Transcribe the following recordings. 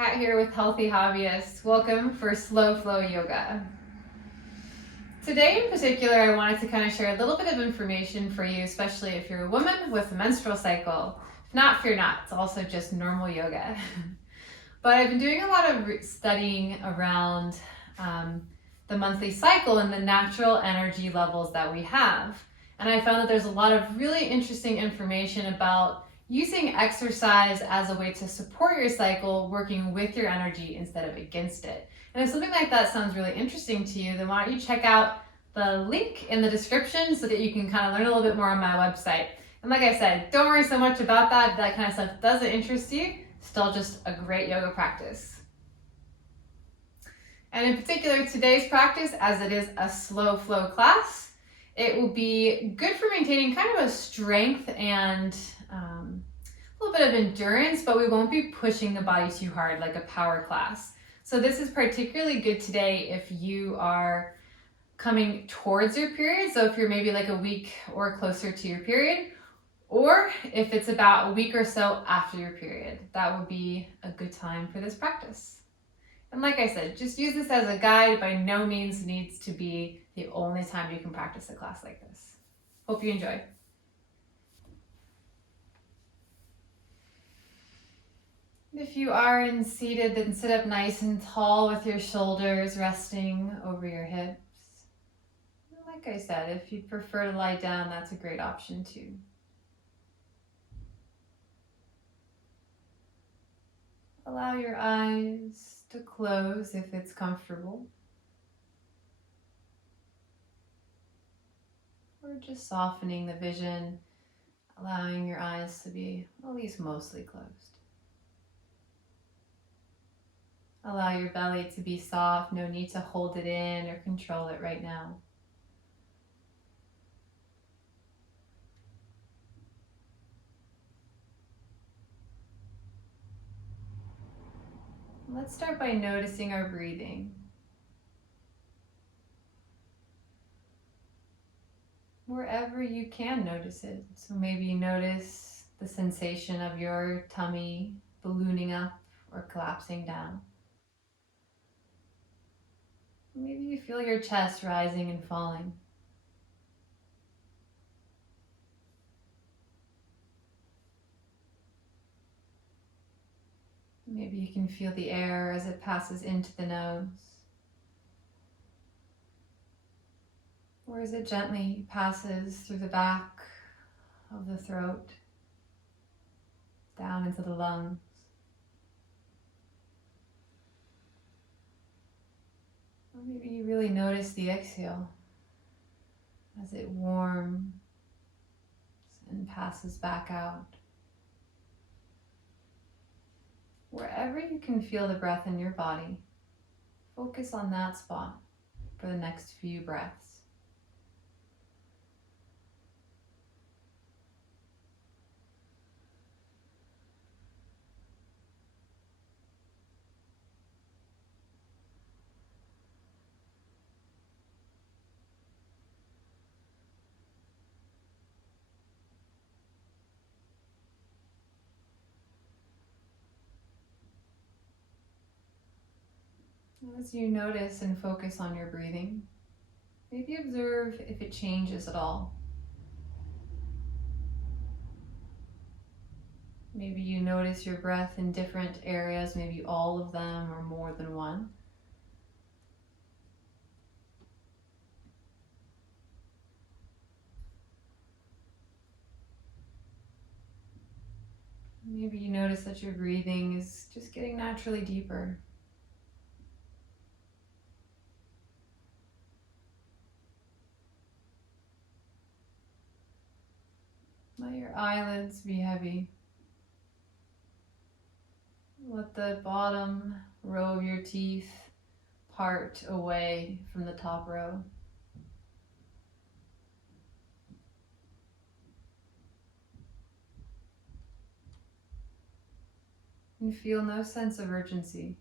Kat here with Healthy Hobbyists. Welcome for Slow Flow Yoga. Today in particular, I wanted to kind of share a little bit of information for you, especially if you're a woman with a menstrual cycle. If not, fear not. It's also just normal yoga. But I've been doing a lot of studying around the monthly cycle and the natural energy levels that we have. And I found that there's a lot of really interesting information about using exercise as a way to support your cycle, working with your energy instead of against it. And if something like that sounds really interesting to you, then why don't you check out the link in the description so that you can kind of learn a little bit more on my website. And like I said, don't worry so much about that. If that kind of stuff doesn't interest you, still just a great yoga practice. And in particular, today's practice, as it is a slow flow class, it will be good for maintaining kind of a strength and a little bit of endurance, but we won't be pushing the body too hard like a power class. So this is particularly good today if you are coming towards your period. So if you're maybe like a week or closer to your period, or if it's about a week or so after your period, that would be a good time for this practice. And like I said, just use this as a guide. By no means needs to be the only time you can practice a class like this. Hope you enjoy. If you are seated, then sit up nice and tall with your shoulders resting over your hips. Like I said, if you prefer to lie down, that's a great option too. Allow your eyes to close if it's comfortable. Or just softening the vision, allowing your eyes to be at least mostly closed. Allow your belly to be soft, no need to hold it in or control it right now. Let's start by noticing our breathing. Wherever you can notice it. So maybe you notice the sensation of your tummy ballooning up or collapsing down. Maybe you feel your chest rising and falling. Maybe you can feel the air as it passes into the nose. Or as it gently passes through the back of the throat, down into the lungs. Or maybe you really notice the exhale as it warms and passes back out. Wherever you can feel the breath in your body, focus on that spot for the next few breaths. As you notice and focus on your breathing, maybe observe if it changes at all. Maybe you notice your breath in different areas, maybe all of them or more than one. Maybe you notice that your breathing is just getting naturally deeper. Let your eyelids be heavy. Let the bottom row of your teeth part away from the top row. And feel no sense of urgency.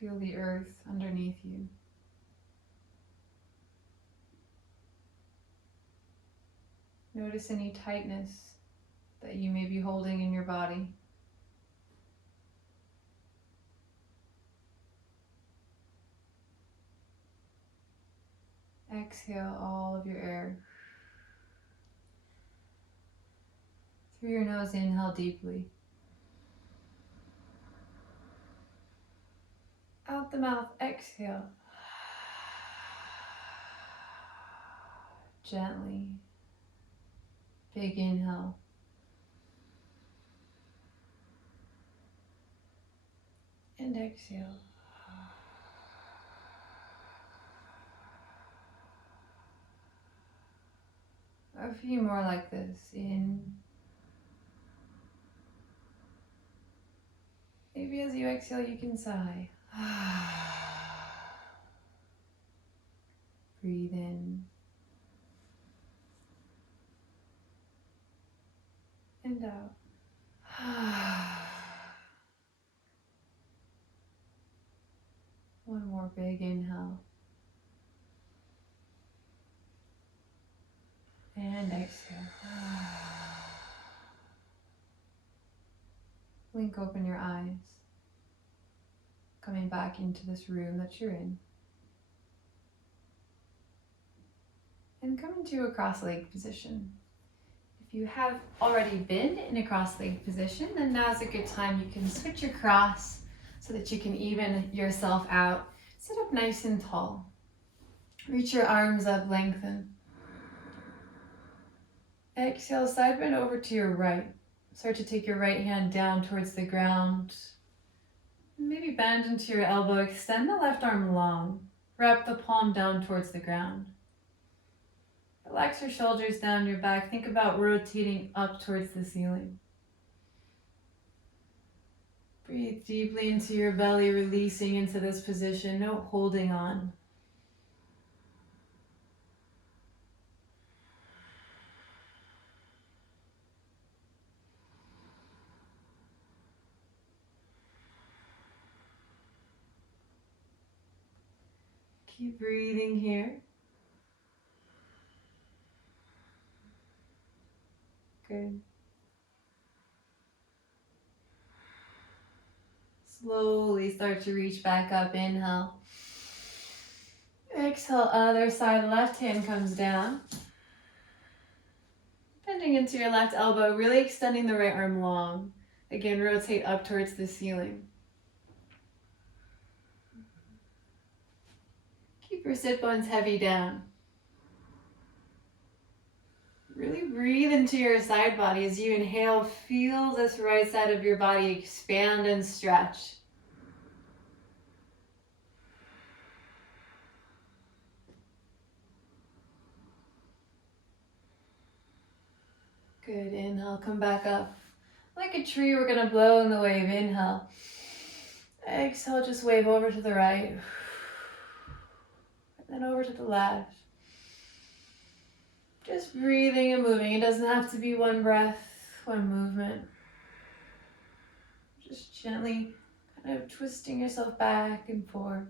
Feel the earth underneath you. Notice any tightness that you may be holding in your body. Exhale all of your air. Through your nose, inhale deeply. Out the mouth, exhale. Gently. Big inhale. And exhale. A few more like this. In. Maybe as you exhale, you can sigh. Breathe in. And out. One more big inhale. And exhale. Blink open your eyes. Coming back into this room that you're in. And come into a cross-legged position. If you have already been in a cross-legged position, then now's a good time. You can switch across so that you can even yourself out. Sit up nice and tall. Reach your arms up, lengthen. Exhale, side bend over to your right. Start to take your right hand down towards the ground. Maybe bend into your elbow, extend the left arm long. Wrap the palm down towards the ground. Relax your shoulders down your back. Think about rotating up towards the ceiling. Breathe deeply into your belly, releasing into this position. No holding on. Keep breathing here. Good. Slowly start to reach back up. Inhale. Exhale, other side. Left hand comes down. Bending into your left elbow, really extending the right arm long. Again, rotate up towards the ceiling. Keep your sit bones heavy down. Really breathe into your side body. As you inhale, feel this right side of your body expand and stretch. Good, inhale, come back up. Like a tree, we're gonna blow in the wave. Inhale. Exhale, just wave over to the right. And then over to the left. Just breathing and moving. It doesn't have to be one breath, one movement. Just gently kind of twisting yourself back and forth.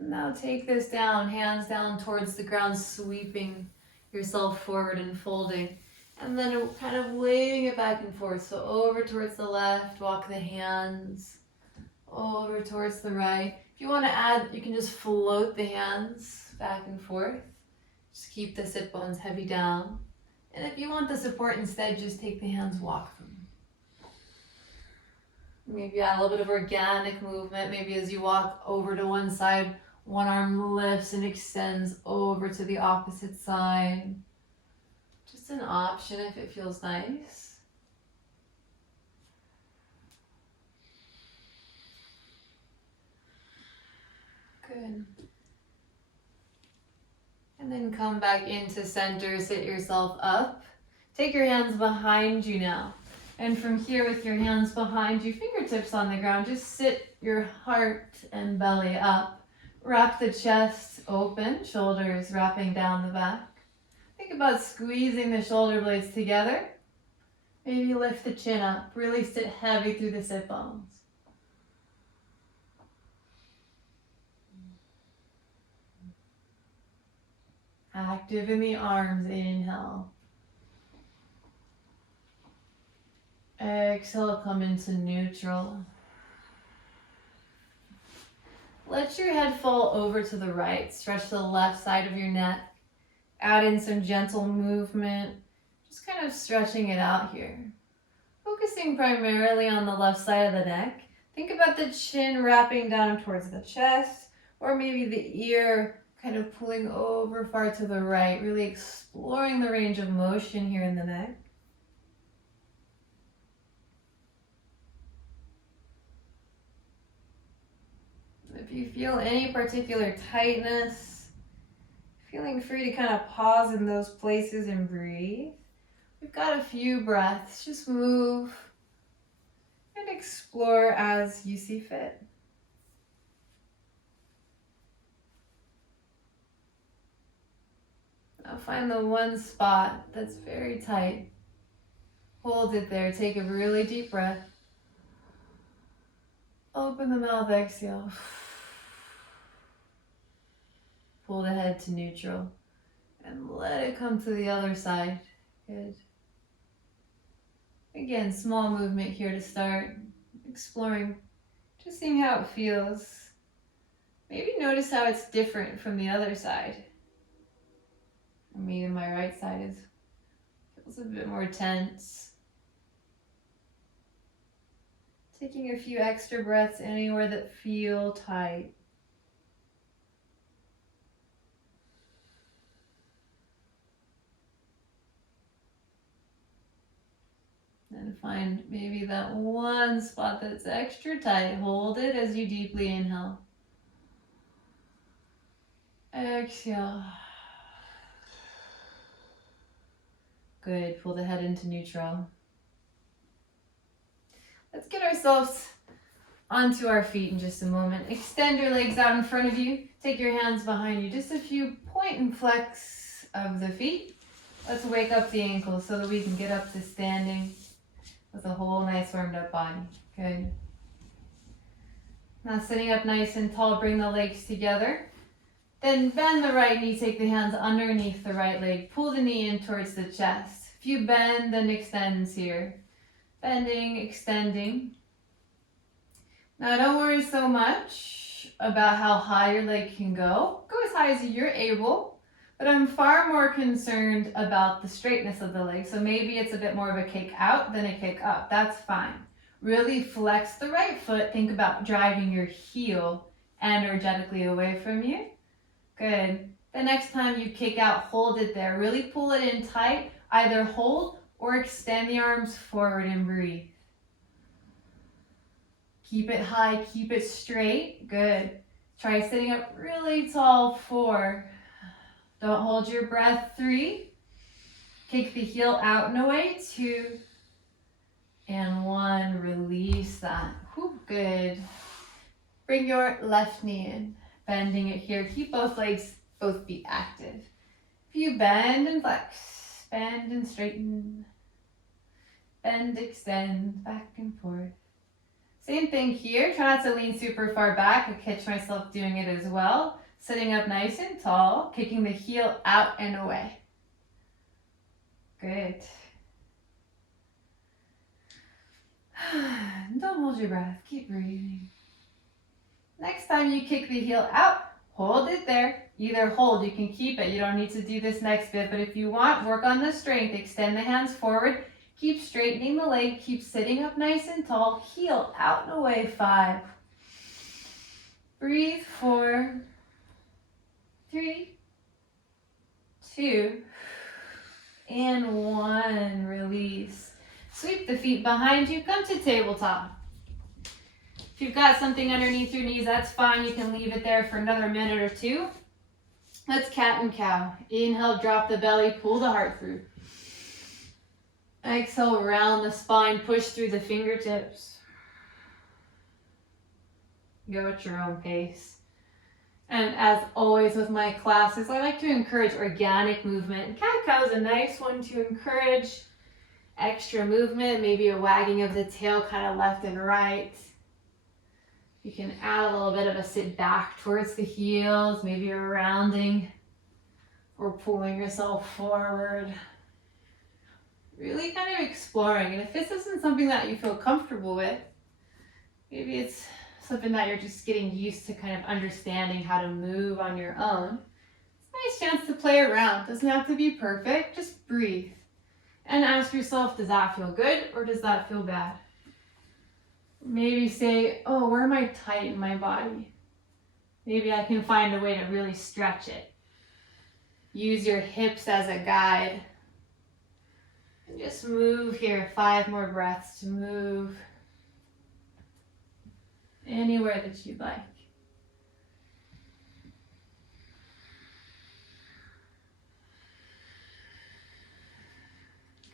Now take this down, hands down towards the ground, sweeping yourself forward and folding. And then kind of waving it back and forth. So over towards the left, walk the hands. Over towards the right. If you want to add, you can just float the hands back and forth. Just keep the sit bones heavy down. And if you want the support instead, just take the hands, walk them. Maybe add a little bit of organic movement. Maybe as you walk over to one side, one arm lifts and extends over to the opposite side. Just an option if it feels nice. Good. And then come back into center, sit yourself up. Take your hands behind you now. And from here with your hands behind you, fingertips on the ground, just sit your heart and belly up. Wrap the chest open, shoulders wrapping down the back. Think about squeezing the shoulder blades together. Maybe lift the chin up, really sit heavy through the sit bones. Active in the arms, inhale. Exhale, come into neutral. Let your head fall over to the right. Stretch the left side of your neck. Add in some gentle movement. Just kind of stretching it out here. Focusing primarily on the left side of the neck. Think about the chin wrapping down towards the chest, or maybe the ear kind of pulling over far to the right, really exploring the range of motion here in the neck. If you feel any particular tightness, feeling free to kind of pause in those places and breathe. We've got a few breaths. Just move and explore as you see fit. Now find the one spot that's very tight. Hold it there. Take a really deep breath. Open the mouth, exhale. Pull the head to neutral and let it come to the other side. Good. Again, small movement here to start. Exploring, just seeing how it feels. Maybe notice how it's different from the other side. For me, my right side feels a bit more tense. Taking a few extra breaths anywhere that feel tight. And find maybe that one spot that's extra tight. Hold it as you deeply inhale. Exhale. Good. Pull the head into neutral. Let's get ourselves onto our feet in just a moment. Extend your legs out in front of you. Take your hands behind you. Just a few point and flex of the feet. Let's wake up the ankles so that we can get up to standing with a whole nice warmed up body. Good. Now sitting up nice and tall, bring the legs together. Then bend the right knee, take the hands underneath the right leg. Pull the knee in towards the chest. If you bend, then extends here. Bending, extending. Now don't worry so much about how high your leg can go. Go as high as you're able, but I'm far more concerned about the straightness of the leg. So maybe it's a bit more of a kick out than a kick up. That's fine. Really flex the right foot. Think about driving your heel energetically away from you. Good. The next time you kick out, hold it there. Really pull it in tight. Either hold or extend the arms forward and breathe. Keep it high, keep it straight. Good. Try sitting up really tall. 4. Don't hold your breath. 3. Kick the heel out and away. 2. And 1. Release that. Whew, good. Bring your left knee in. Bending it here. Keep both legs, both feet active. If you bend and flex, bend and straighten. Bend, extend, back and forth. Same thing here. Try not to lean super far back. I catch myself doing it as well. Sitting up nice and tall, kicking the heel out and away. Good. Don't hold your breath. Keep breathing. Next time you kick the heel out, hold it there. Either hold, you can keep it. You don't need to do this next bit, but if you want, work on the strength. Extend the hands forward. Keep straightening the leg. Keep sitting up nice and tall. Heel out and away. 5. Breathe. 4. 3. 2. And 1. Release. Sweep the feet behind you. Come to tabletop. If you've got something underneath your knees, that's fine. You can leave it there for another minute or 2. Let's cat and cow. Inhale, drop the belly, pull the heart through. Exhale, round the spine, push through the fingertips. Go at your own pace. And as always with my classes, I like to encourage organic movement. Cat-cow is a nice one to encourage extra movement, maybe a wagging of the tail kind of left and right. You can add a little bit of a sit back towards the heels, maybe a rounding or pulling yourself forward. Really kind of exploring. And if this isn't something that you feel comfortable with, maybe it's something that you're just getting used to kind of understanding how to move on your own. It's a nice chance to play around. Doesn't have to be perfect, just breathe. And ask yourself, does that feel good or does that feel bad? Maybe say, oh, where am I tight in my body? Maybe I can find a way to really stretch it. Use your hips as a guide. And just move here, 5 more breaths to move anywhere that you'd like.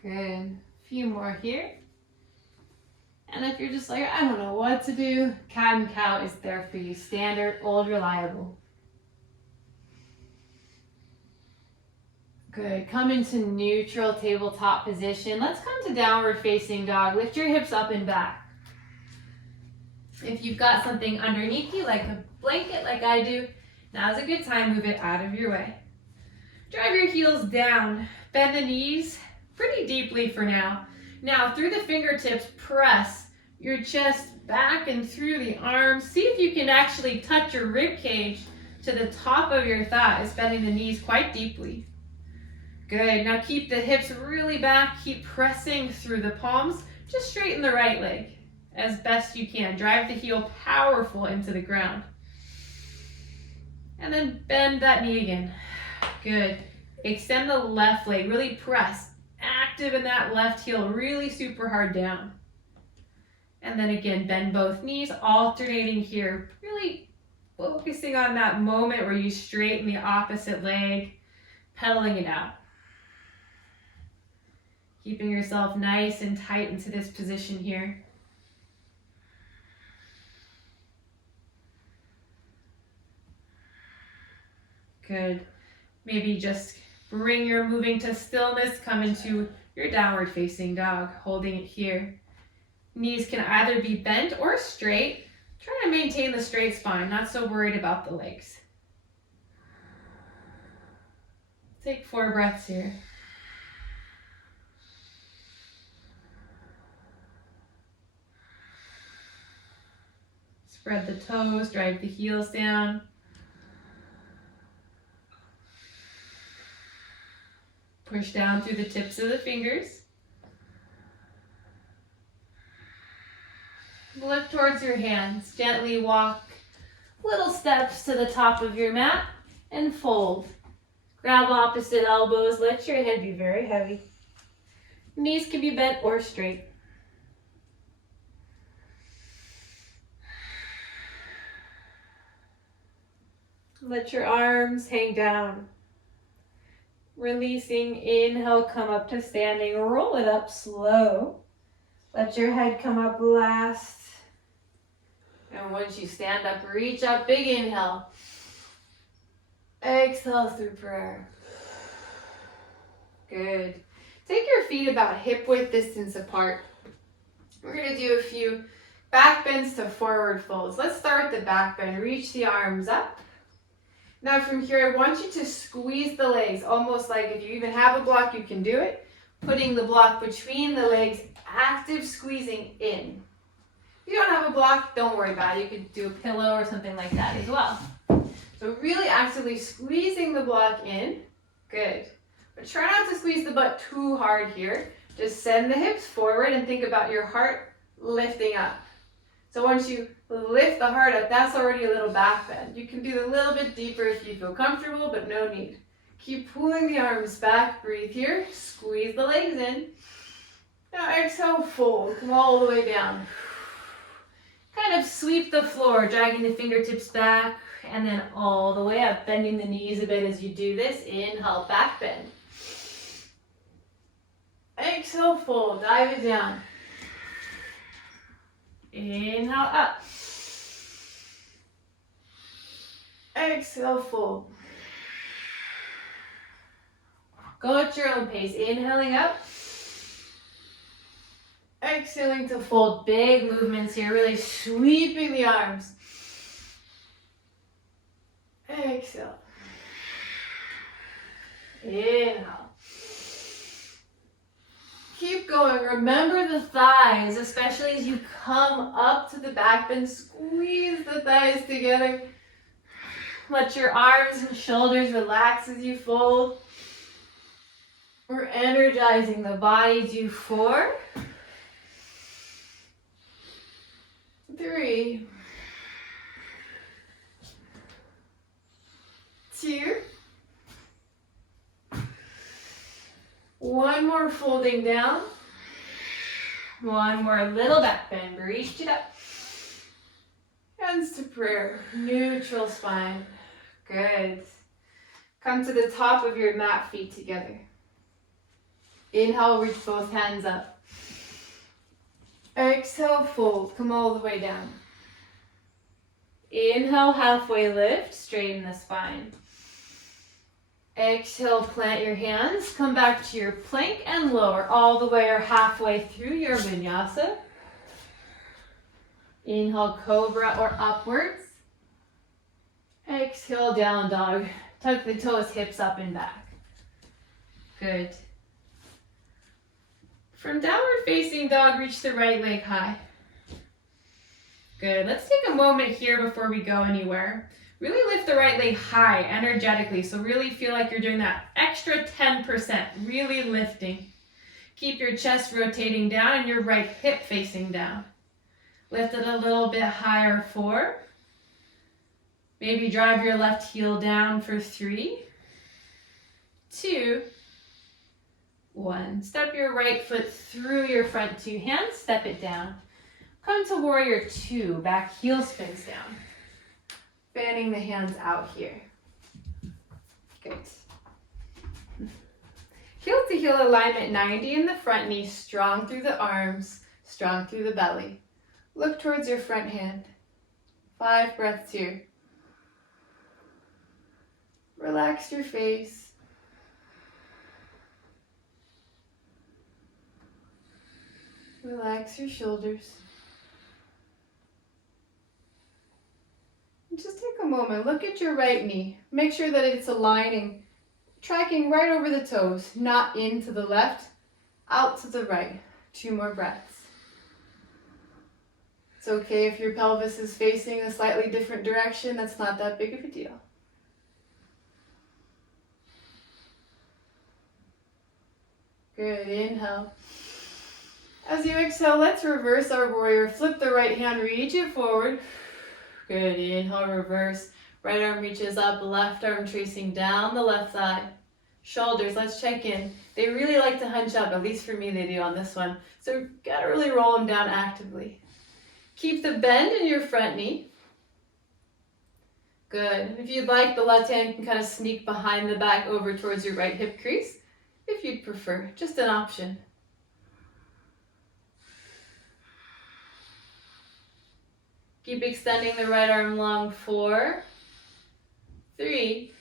Good. A few more here. And if you're just like, I don't know what to do, cat and cow is there for you. Standard, old, reliable. Good. Come into neutral tabletop position. Let's come to downward facing dog. Lift your hips up and back. If you've got something underneath you, like a blanket like I do, now's a good time. Move it out of your way. Drive your heels down. Bend the knees pretty deeply for now. Now, through the fingertips, press your chest back and through the arms. See if you can actually touch your rib cage to the top of your thighs, bending the knees quite deeply. Good. Now keep the hips really back. Keep pressing through the palms. Just straighten the right leg as best you can. Drive the heel powerful into the ground. And then bend that knee again. Good. Extend the left leg. Really press. Active in that left heel, really super hard down. And then again, bend both knees, alternating here, really focusing on that moment where you straighten the opposite leg, pedaling it out. Keeping yourself nice and tight into this position here. Good. Maybe just bring your moving to stillness, come into your downward facing dog, holding it here. Knees can either be bent or straight. Try to maintain the straight spine, not so worried about the legs. Take 4 breaths here. Spread the toes, drive the heels down. Push down through the tips of the fingers. Lift towards your hands. Gently walk little steps to the top of your mat and fold. Grab opposite elbows. Let your head be very heavy. Knees can be bent or straight. Let your arms hang down. Releasing, inhale, come up to standing, roll it up slow. Let your head come up last. And once you stand up, reach up, big inhale. Exhale through prayer. Good. Take your feet about hip width distance apart. We're going to do a few back bends to forward folds. Let's start with the back bend. Reach the arms up. Now from here, I want you to squeeze the legs, almost like if you even have a block, you can do it. Putting the block between the legs, active squeezing in. If you don't have a block, don't worry about it. You could do a pillow or something like that as well. So really actively squeezing the block in. Good. But try not to squeeze the butt too hard here. Just send the hips forward and think about your heart lifting up. So once you lift the heart up, that's already a little back bend. You can do it a little bit deeper if you feel comfortable, but no need. Keep pulling the arms back. Breathe here. Squeeze the legs in. Now exhale, fold. Come all the way down. Kind of sweep the floor, dragging the fingertips back, and then all the way up, bending the knees a bit as you do this. Inhale, back bend. Exhale, fold. Dive it down. Inhale, up. Exhale, fold. Go at your own pace. Inhaling up. Exhaling to fold. Big movements here, really sweeping the arms. Exhale. Inhale. Keep going. Remember the thighs, especially as you come up to the back bend. Squeeze the thighs together. Let your arms and shoulders relax as you fold. We're energizing the body. Do 4, 3, 2, 1 more folding down. 1 more little back bend. Reach it up. Hands to prayer. Neutral spine. Good. Come to the top of your mat, feet together. Inhale, reach both hands up. Exhale, fold. Come all the way down. Inhale, halfway lift. Straighten the spine. Exhale, plant your hands. Come back to your plank and lower all the way or halfway through your vinyasa. Inhale, cobra or upwards. Exhale, down dog. Tuck the toes, hips up and back. Good. From downward facing dog, reach the right leg high. Good. Let's take a moment here before we go anywhere. Really lift the right leg high energetically. So really feel like you're doing that extra 10%. Really lifting. Keep your chest rotating down and your right hip facing down. Lift it a little bit higher. 4. Maybe drive your left heel down for 3, 2, 1. Step your right foot through your front 2 hands. Step it down. Come to warrior 2. Back heel spins down. Fanning the hands out here. Good. Heel to heel alignment, 90 in the front knee. Strong through the arms. Strong through the belly. Look towards your front hand. 5 breaths here. Relax your face. Relax your shoulders. And just take a moment. Look at your right knee. Make sure that it's aligning, tracking right over the toes, not into the left, out to the right. 2 more breaths. It's okay if your pelvis is facing a slightly different direction. That's not that big of a deal. Good, inhale. As you exhale, let's reverse our warrior. Flip the right hand, reach it forward. Good, inhale, reverse. Right arm reaches up, left arm tracing down the left thigh. Shoulders, let's check in. They really like to hunch up, at least for me they do on this one. So gotta really roll them down actively. Keep the bend in your front knee. Good. If you'd like, the left hand can kind of sneak behind the back over towards your right hip crease. If you'd prefer, just an option. Keep extending the right arm long. 4, 3,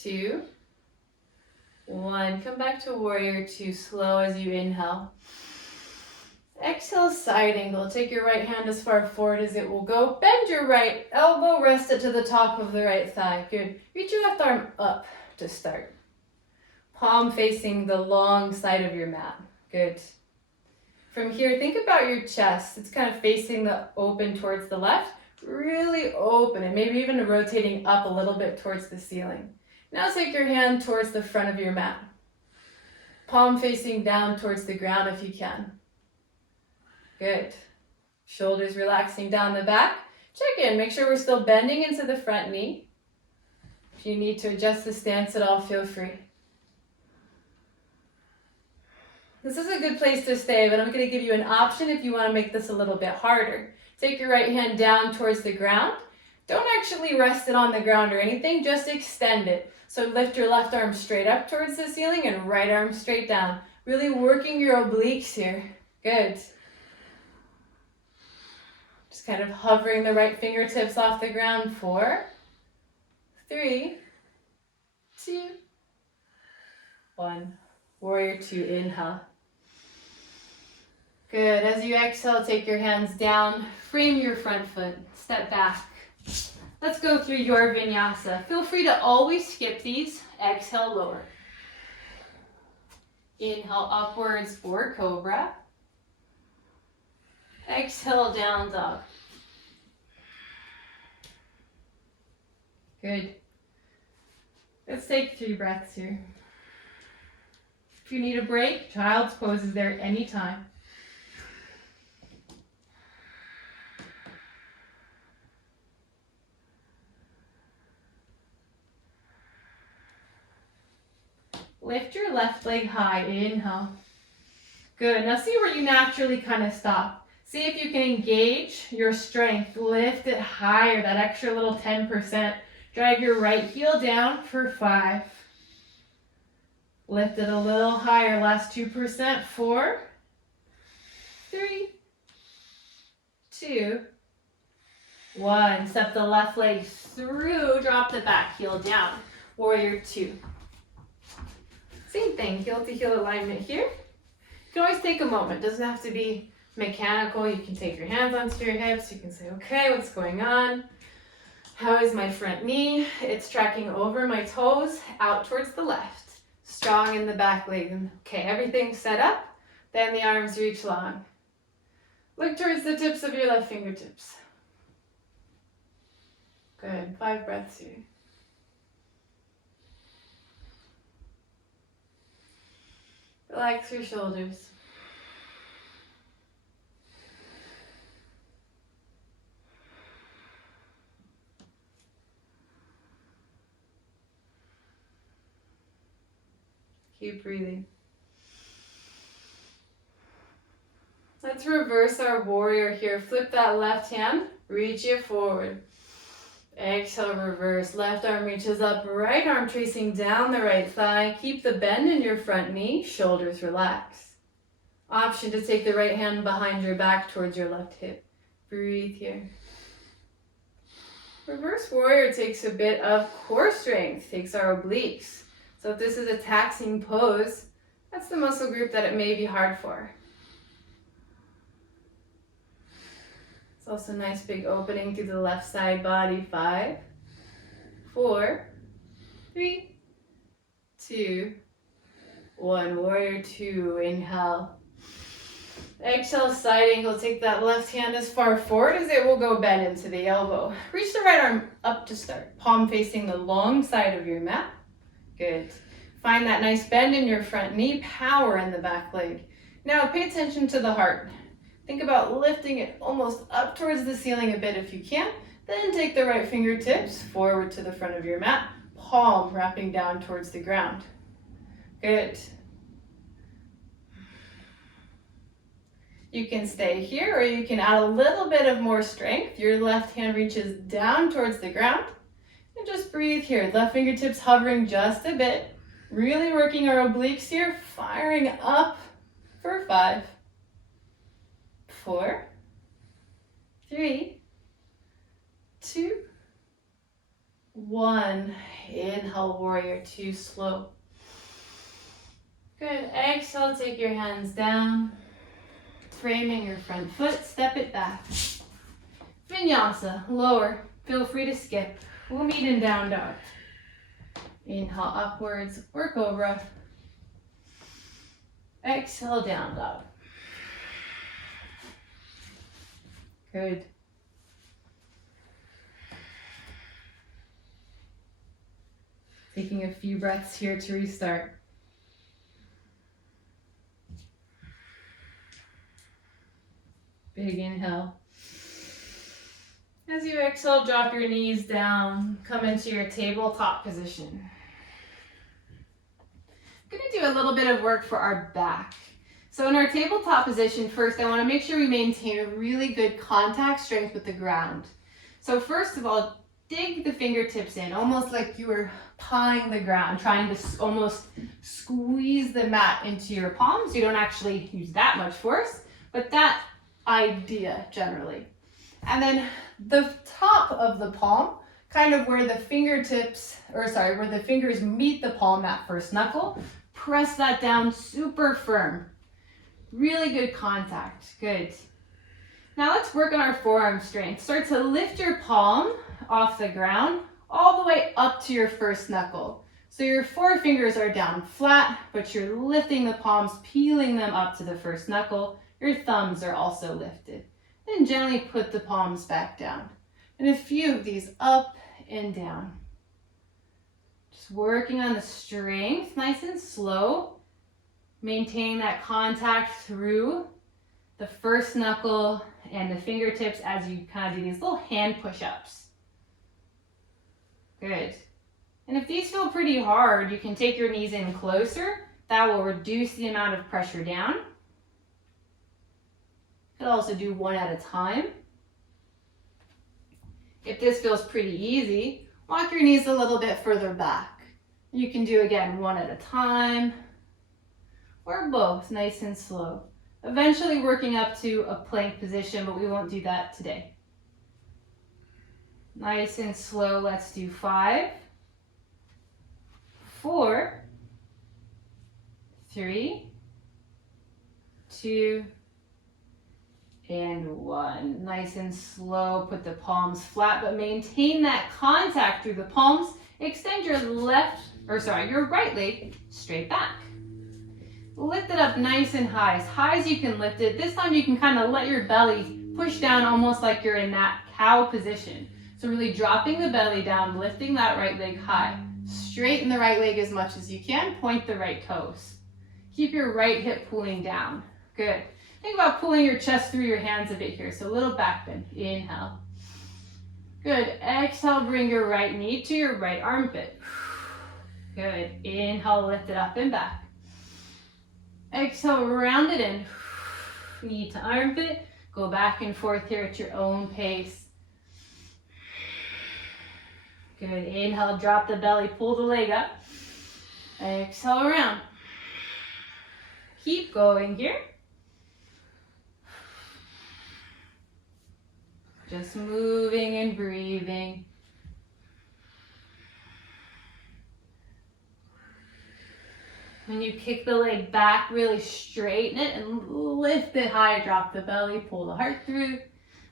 2, 1. Come back to warrior 2, slow as you inhale. Exhale, side angle. Take your right hand as far forward as it will go. Bend your right elbow, rest it to the top of the right thigh. Good. Reach your left arm up to start. Palm facing the long side of your mat. Good. From here, think about your chest. It's kind of facing the open towards the left. Really open and maybe even rotating up a little bit towards the ceiling. Now take your hand towards the front of your mat. Palm facing down towards the ground if you can. Good. Shoulders relaxing down the back. Check in. Make sure we're still bending into the front knee. If you need to adjust the stance at all, feel free. This is a good place to stay, but I'm going to give you an option if you want to make this a little bit harder. Take your right hand down towards the ground. Don't actually rest it on the ground or anything, just extend it. So lift your left arm straight up towards the ceiling and right arm straight down. Really working your obliques here. Good. Just kind of hovering the right fingertips off the ground. 4, 3, 2, 1. Warrior 2, inhale. Good. As you exhale, take your hands down. Frame your front foot. Step back. Let's go through your vinyasa. Feel free to always skip these. Exhale, lower. Inhale, upwards for cobra. Exhale, down dog. Good. Let's take 3 breaths here. If you need a break, child's pose is there anytime. Lift your left leg high, inhale. Good, now see where you naturally kind of stop. See if you can engage your strength, lift it higher, that extra little 10%. Drag your right heel down for 5. Lift it a little higher, last 2%, 4, 3, 2, 1. Step the left leg through, drop the back heel down. Warrior 2. Same thing, heel to heel alignment here. You can always take a moment, doesn't have to be mechanical. You can take your hands onto your hips, you can say, okay, what's going on? How is my front knee? It's tracking over my toes, out towards the left. Strong in the back leg. Okay, everything's set up, then the arms reach long. Look towards the tips of your left fingertips. Good, 5 breaths here. Relax your shoulders. Keep breathing. Let's reverse our warrior here. Flip that left hand, reach it forward. Exhale, reverse. Left arm reaches up, right arm tracing down the right thigh. Keep the bend in your front knee, shoulders relax. Option to take the right hand behind your back towards your left hip. Breathe here. Reverse warrior takes a bit of core strength, takes our obliques. So if this is a taxing pose, that's the muscle group that it may be hard for. It's also a nice big opening through the left side body. 5, 4, 3, 2, 1. Warrior 2, inhale. Exhale, side angle. Take that left hand as far forward as it will go, bend into the elbow. Reach the right arm up to start. Palm facing the long side of your mat. Good. Find that nice bend in your front knee, power in the back leg. Now pay attention to the heart. Think about lifting it almost up towards the ceiling a bit if you can. Then take the right fingertips forward to the front of your mat, palm wrapping down towards the ground. Good. You can stay here or you can add a little bit of more strength. Your left hand reaches down towards the ground. And just breathe here. Left fingertips hovering just a bit. Really working our obliques here. Firing up for 5, 4, 3, 2, 1. Inhale, warrior 2, slow. Good. Exhale, take your hands down. Framing your front foot, step it back. Vinyasa, lower. Feel free to skip. We'll meet in down dog. Inhale upwards, or cobra. Exhale, down dog. Good. Taking a few breaths here to restart. Big inhale. As you exhale, drop your knees down. Come into your tabletop position. I'm going to do a little bit of work for our back. So in our tabletop position, first I want to make sure we maintain a really good contact strength with the ground. So first of all, dig the fingertips in, almost like you were pawing the ground, trying to almost squeeze the mat into your palms. You don't actually use that much force, but that idea generally. And then the top of the palm, kind of where the fingertips, where the fingers meet the palm, that first knuckle, press that down super firm. Really good contact, good. Now let's work on our forearm strength. Start to lift your palm off the ground all the way up to your first knuckle. So your forefingers are down flat, but you're lifting the palms, peeling them up to the first knuckle. Your thumbs are also lifted. Then gently put the palms back down. And a few of these up and down. Just working on the strength, nice and slow. Maintain that contact through the first knuckle and the fingertips as you kind of do these little hand push-ups. Good. And if these feel pretty hard, you can take your knees in closer. That will reduce the amount of pressure down. You could also do one at a time. If this feels pretty easy, walk your knees a little bit further back. You can do again one at a time or both, nice and slow. Eventually working up to a plank position, but we won't do that today. Nice and slow, let's do 5, 4, 3, 2, and 1. Nice and slow, put the palms flat, but maintain that contact through the palms. Extend your your right leg straight back. Lift it up nice and high as you can lift it. This time you can kind of let your belly push down almost like you're in that cow position. So really dropping the belly down, lifting that right leg high. Straighten the right leg as much as you can. Point the right toes. Keep your right hip pulling down. Good. Think about pulling your chest through your hands a bit here. So a little back bend. Inhale. Good. Exhale, bring your right knee to your right armpit. Good. Inhale, lift it up and back. Exhale, round it in. Knee to armpit. Go back and forth here at your own pace. Good. Inhale, drop the belly, pull the leg up. Exhale, around. Keep going here. Just moving and breathing. When you kick the leg back, really straighten it and lift it high. Drop the belly, pull the heart through.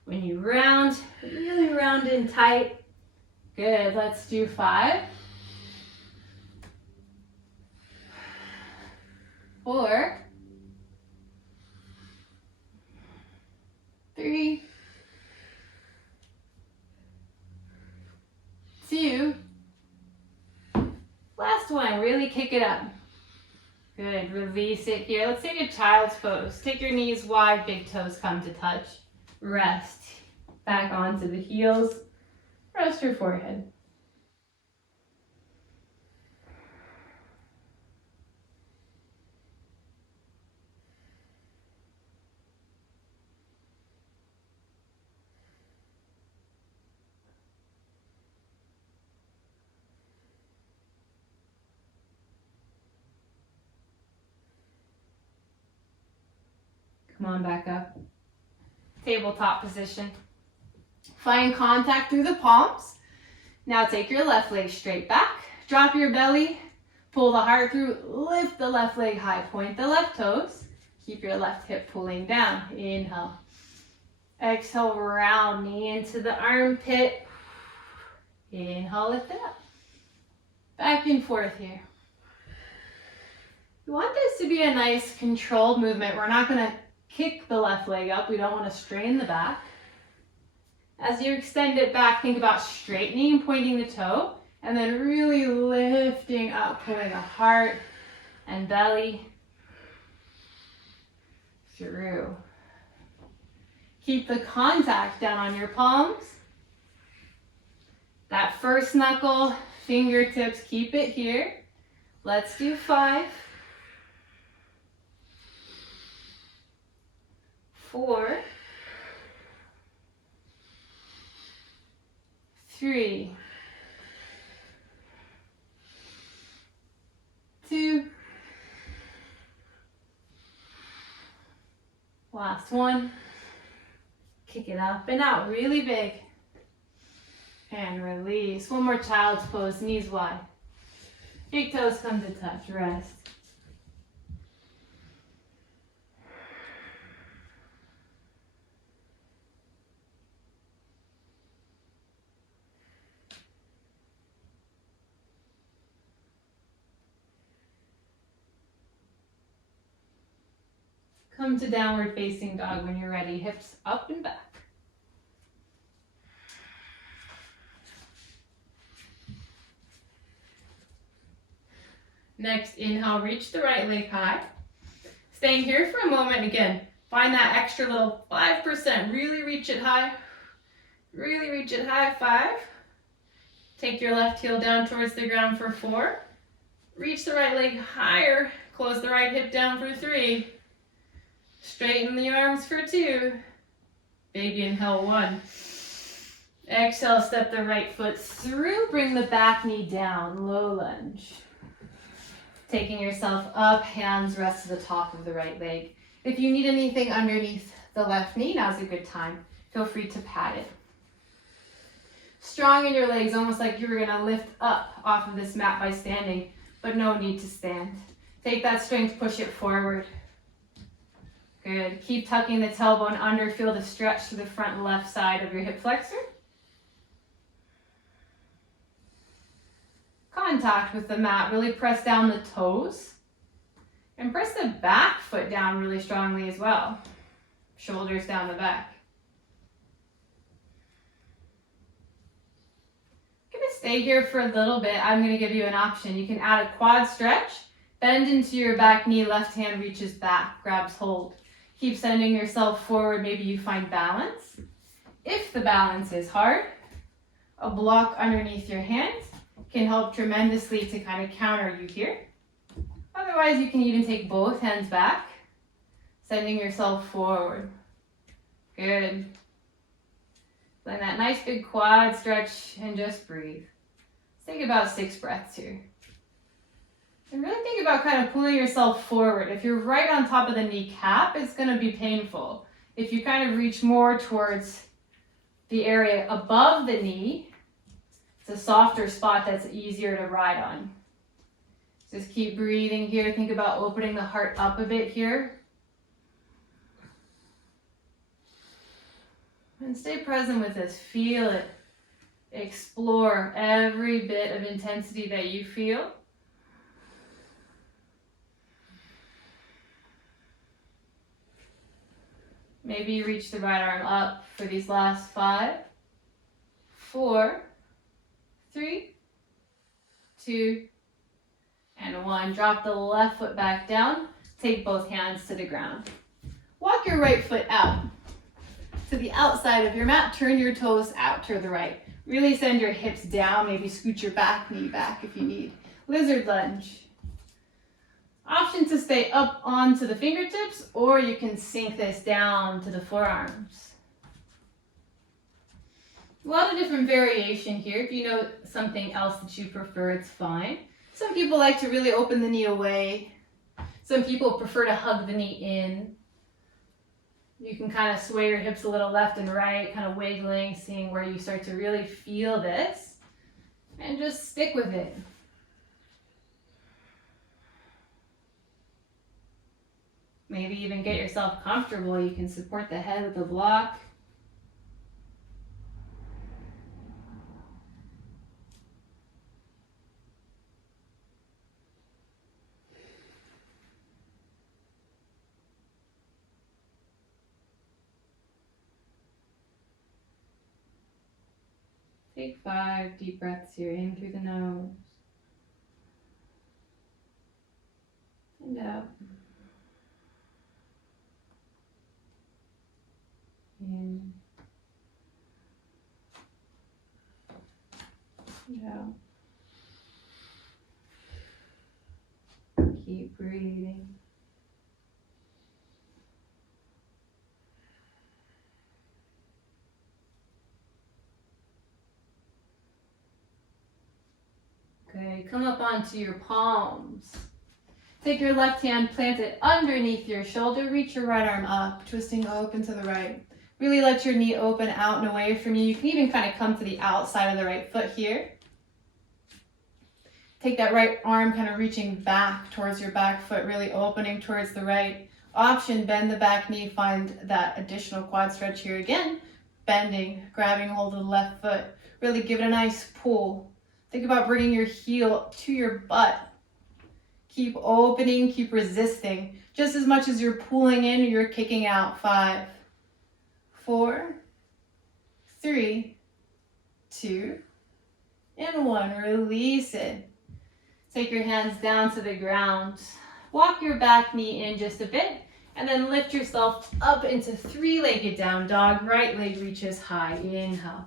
When you round, really round in tight. Good, let's do 5, 4, 3, 2, last one, really kick it up. Good, release it here. Let's take a child's pose. Take your knees wide, big toes come to touch. Rest, back onto the heels. Rest your forehead. Come on back up. Tabletop position. Find contact through the palms. Now take your left leg straight back. Drop your belly. Pull the heart through. Lift the left leg high. Point the left toes. Keep your left hip pulling down. Inhale. Exhale, round knee into the armpit. Inhale, lift it up. Back and forth here. We want this to be a nice controlled movement. We're not going to kick the left leg up. We don't want to strain the back. As you extend it back, think about straightening and pointing the toe, and then really lifting up, pulling the heart and belly through. Keep the contact down on your palms. That first knuckle, fingertips, keep it here. Let's do 5, 4, 3, 2, last one. Kick it up and out really big. And release. One more child's pose, knees wide. Big toes come to touch, rest. Come to downward facing dog when you're ready. Hips up and back. Next, inhale, reach the right leg high. Staying here for a moment again. Find that extra little 5%. Really reach it high. Really reach it high. 5. Take your left heel down towards the ground for 4. Reach the right leg higher. Close the right hip down for 3. Straighten the arms for 2. Big inhale, 1. Exhale, step the right foot through. Bring the back knee down. Low lunge. Taking yourself up, hands rest to the top of the right leg. If you need anything underneath the left knee, now's a good time. Feel free to pat it. Strong in your legs, almost like you were gonna lift up off of this mat by standing, but no need to stand. Take that strength, push it forward. Good. Keep tucking the tailbone under, feel the stretch to the front left side of your hip flexor. Contact with the mat, really press down the toes and press the back foot down really strongly as well. Shoulders down the back. Gonna stay here for a little bit. I'm gonna give you an option. You can add a quad stretch, bend into your back knee, left hand reaches back, grabs hold. Keep sending yourself forward, maybe you find balance. If the balance is hard, a block underneath your hands can help tremendously to kind of counter you here. Otherwise, you can even take both hands back, sending yourself forward. Good. Find that nice big quad stretch and just breathe. Let's take about 6 breaths here. And really think about kind of pulling yourself forward. If you're right on top of the kneecap, it's going to be painful. If you kind of reach more towards the area above the knee, it's a softer spot that's easier to ride on. Just keep breathing here. Think about opening the heart up a bit here. And stay present with this. Feel it. Explore every bit of intensity that you feel. Maybe you reach the right arm up for these last 5, 4, 3, 2, and 1. Drop the left foot back down. Take both hands to the ground. Walk your right foot out to the outside of your mat. Turn your toes out to the right. Really send your hips down. Maybe scoot your back knee back if you need. Lizard lunge. Option to stay up onto the fingertips, or you can sink this down to the forearms. A lot of different variation here. If you know something else that you prefer, it's fine. Some people like to really open the knee away. Some people prefer to hug the knee in. You can kind of sway your hips a little left and right, kind of wiggling, seeing where you start to really feel this. And just stick with it. Maybe even get yourself comfortable. You can support the head with a block. Take 5 deep breaths here, in through the nose and out. In and out. Keep breathing. Okay, come up onto your palms. Take your left hand, plant it underneath your shoulder, reach your right arm up, twisting open to the right. Really let your knee open out and away from you. You can even kind of come to the outside of the right foot here. Take that right arm kind of reaching back towards your back foot, really opening towards the right. Option, bend the back knee, find that additional quad stretch here again. Bending, grabbing hold of the left foot. Really give it a nice pull. Think about bringing your heel to your butt. Keep opening, keep resisting. Just as much as you're pulling in, you're kicking out. 5, 4, 3, 2, and 1. Release it. Take your hands down to the ground. Walk your back knee in just a bit, and then lift yourself up into 3-legged down dog. Right leg reaches high. Inhale.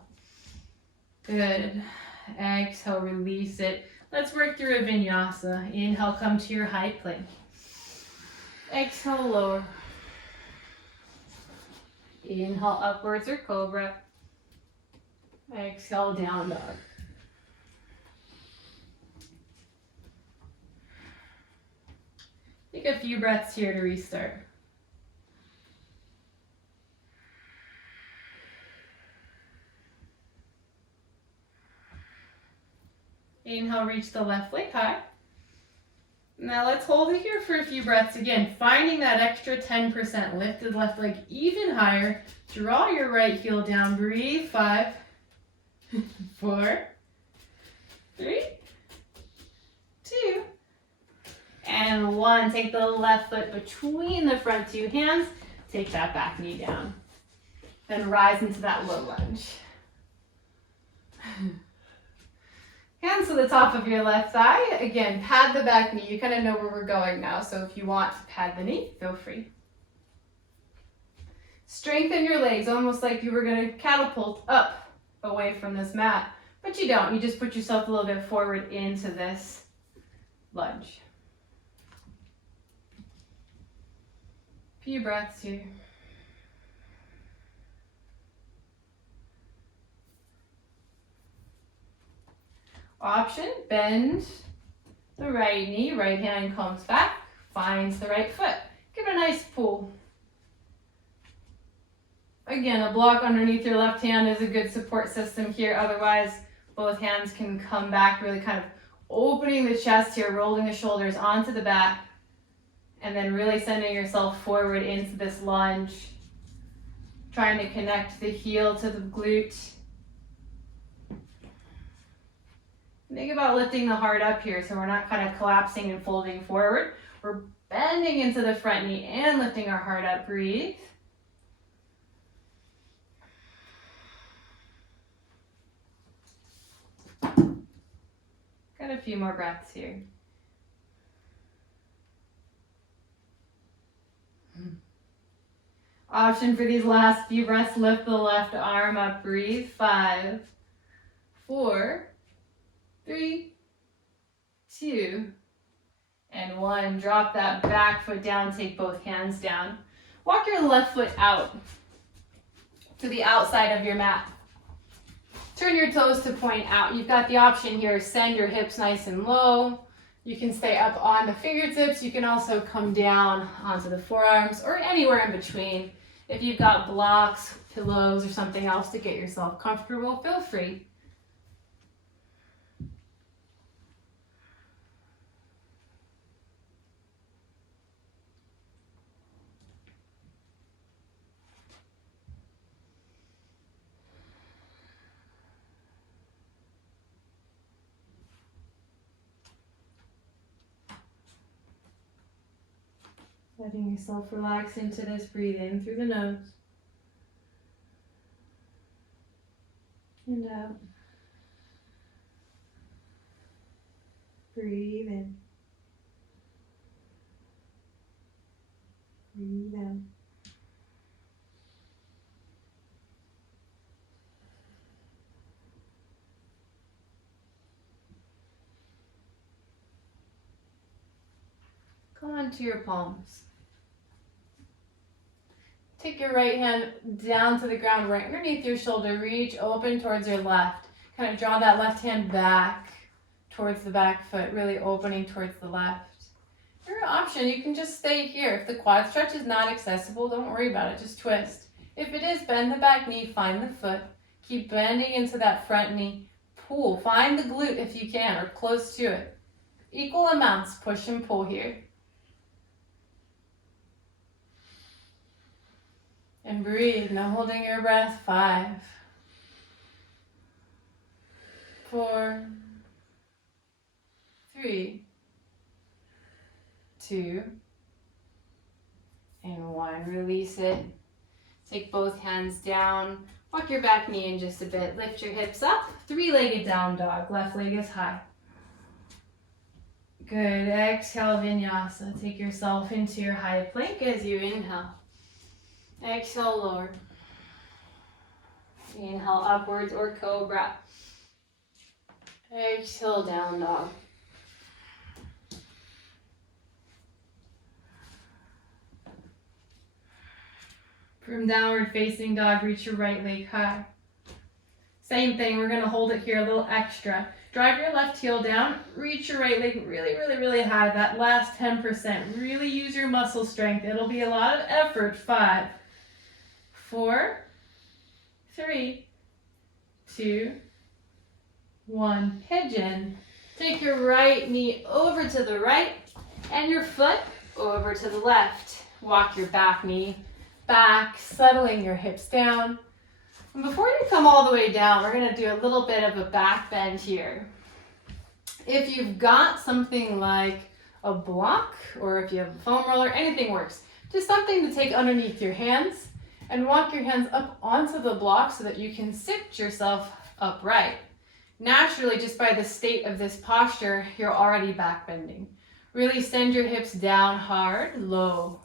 Good. Exhale, release it. Let's work through a vinyasa. Inhale, come to your high plank. Exhale, lower. Inhale, upwards or cobra. Exhale, down dog. Take a few breaths here to restart. Inhale, reach the left leg high. Now let's hold it here for a few breaths again, finding that extra 10%. Lift the left leg even higher. Draw your right heel down. Breathe. 5, 4, 3, 2, and 1. Take the left foot between the front two hands. Take that back knee down. Then rise into that low lunge. Hands to the top of your left thigh. Again, pad the back knee. You kind of know where we're going now, so if you want to pad the knee, feel free. Strengthen your legs, almost like you were going to catapult up away from this mat, but you don't. You just put yourself a little bit forward into this lunge. Few breaths here. Option, bend the right knee, right hand comes back, finds the right foot. Give it a nice pull. Again, a block underneath your left hand is a good support system here. Otherwise, both hands can come back, really kind of opening the chest here, rolling the shoulders onto the back, and then really sending yourself forward into this lunge, trying to connect the heel to the glute. Think about lifting the heart up here so we're not kind of collapsing and folding forward. We're bending into the front knee and lifting our heart up. Breathe. Got a few more breaths here. Option for these last few breaths, lift the left arm up. Breathe. 5, 4, 3, 2, and 1. Drop that back foot down, take both hands down. Walk your left foot out to the outside of your mat. Turn your toes to point out. You've got the option here, send your hips nice and low. You can stay up on the fingertips. You can also come down onto the forearms or anywhere in between. If you've got blocks, pillows, or something else to get yourself comfortable, feel free. Letting yourself relax into this, breathe in through the nose and out. Breathe in. Breathe out. Come onto your palms. Take your right hand down to the ground right underneath your shoulder. Reach open towards your left. Kind of draw that left hand back towards the back foot, really opening towards the left. Your option, you can just stay here. If the quad stretch is not accessible, don't worry about it, just twist. If it is, bend the back knee, find the foot. Keep bending into that front knee. Pull, find the glute if you can, or close to it. Equal amounts, push and pull here. And breathe, now holding your breath. 5, 4, 3, 2, and 1. Release it. Take both hands down. Walk your back knee in just a bit. Lift your hips up. 3-legged down dog. Left leg is high. Good. Exhale, vinyasa. Take yourself into your high plank as you inhale. Exhale, lower. Inhale, upwards or cobra. Exhale, down dog. From downward facing dog, reach your right leg high. Same thing, we're gonna hold it here a little extra. Drive your left heel down, reach your right leg really, really, really high. That last 10%, really use your muscle strength. It'll be a lot of effort. 5, 4, 3, 2, 1. Pigeon. Take your right knee over to the right and your foot over to the left. Walk your back knee back, settling your hips down. And before you come all the way down, we're gonna do a little bit of a back bend here. If you've got something like a block, or if you have a foam roller, anything works. Just something to take underneath your hands and walk your hands up onto the block so that you can sit yourself upright. Naturally, just by the state of this posture, you're already back bending. Really send your hips down hard, low.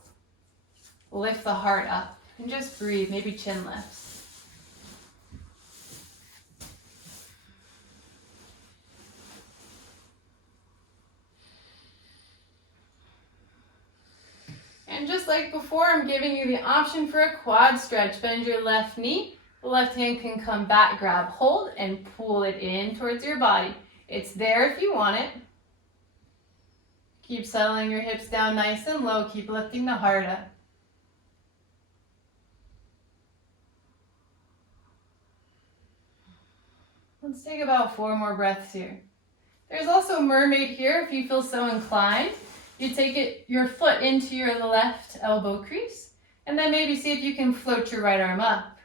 Lift the heart up and just breathe, maybe chin lifts. And just like before, I'm giving you the option for a quad stretch. Bend your left knee, the left hand can come back, grab hold, and pull it in towards your body. It's there if you want it. Keep settling your hips down nice and low, keep lifting the heart up. Let's take about 4 more breaths here. There's also mermaid here if you feel so inclined. You take your foot into your left elbow crease, and then maybe see if you can float your right arm up.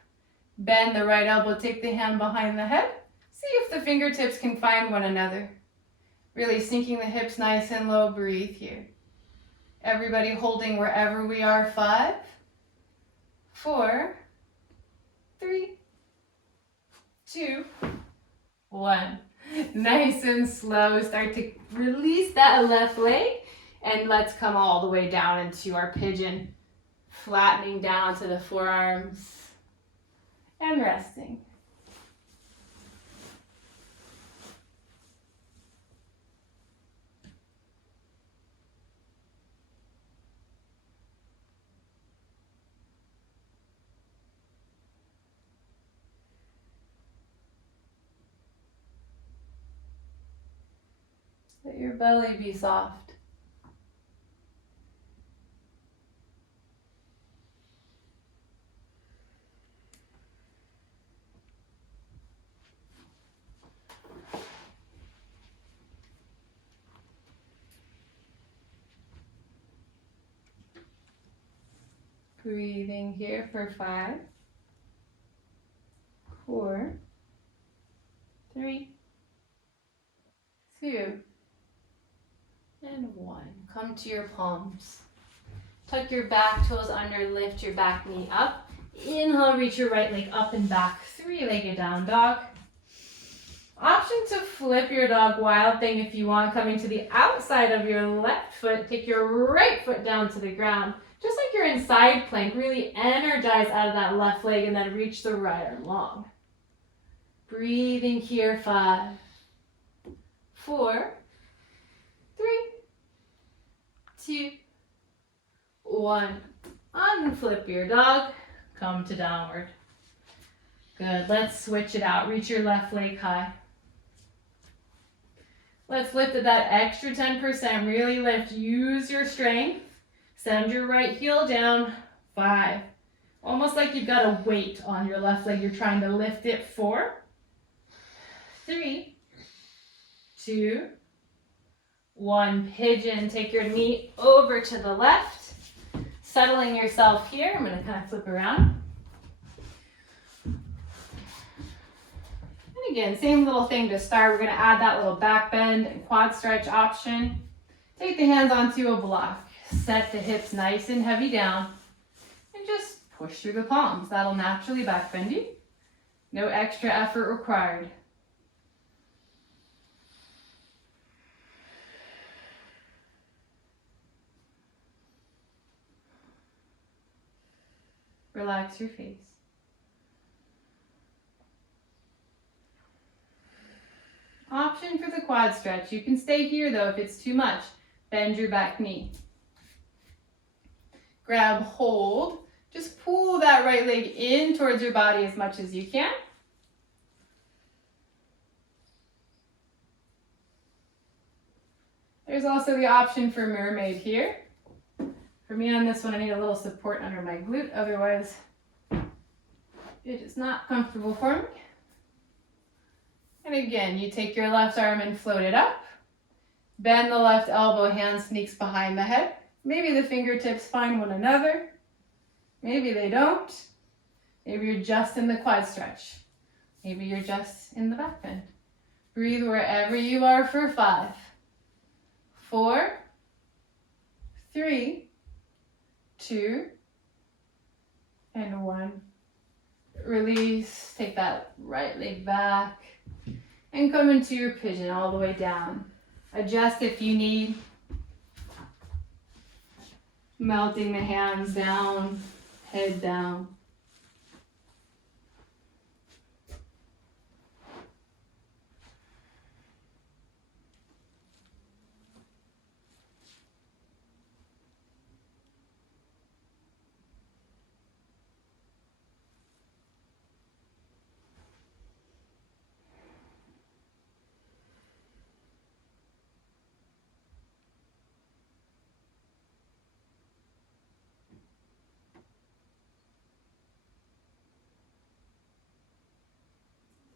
Bend the right elbow, take the hand behind the head. See if the fingertips can find one another. Really sinking the hips nice and low, breathe here. Everybody holding wherever we are. 5, 4, 3, 2, 1. Nice and slow. Start to release that left leg and let's come all the way down into our pigeon. Flattening down to the forearms and resting. Let your belly be soft. Breathing here for 5, 4, 3, 2, and 1. Come to your palms. Tuck your back toes under, lift your back knee up. Inhale, reach your right leg up and back, 3-legged down dog. Option to flip your dog wild thing if you want, coming to the outside of your left foot. Take your right foot down to the ground. Just like you're in side plank, really energize out of that left leg and then reach the right arm long. Breathing here, 5, 4, 3, 2, 1. Unflip your dog, come to downward. Good, let's switch it out. Reach your left leg high. Let's lift at that extra 10%, really lift, use your strength. Send your right heel down, 5. Almost like you've got a weight on your left leg. You're trying to lift it, 4, 3, 2, 1. Pigeon, take your knee over to the left. Settling yourself here. I'm gonna kind of flip around. And again, same little thing to start. We're gonna add that little back bend and quad stretch option. Take the hands onto a block. Set the hips nice and heavy down. push through the palms. That'll naturally back bend you. No extra effort required. Relax your face. Option for the quad stretch. You can stay here though if it's too much. Bend your back knee. Grab hold. Just pull that right leg in towards your body as much as you can. There's also the option for mermaid here. For me on this one, I need a little support under my glute, otherwise it is not comfortable for me. And again, you take your left arm and float it up. Bend the left elbow, hand sneaks behind the head. Maybe the fingertips find one another. Maybe they don't. Maybe you're just in the quad stretch. Maybe you're just in the back bend. Breathe wherever you are for 5, 4, 3, 2, and 1. Release, take that right leg back, and come into your pigeon all the way down. Adjust if you need. Melting the hands down, head down.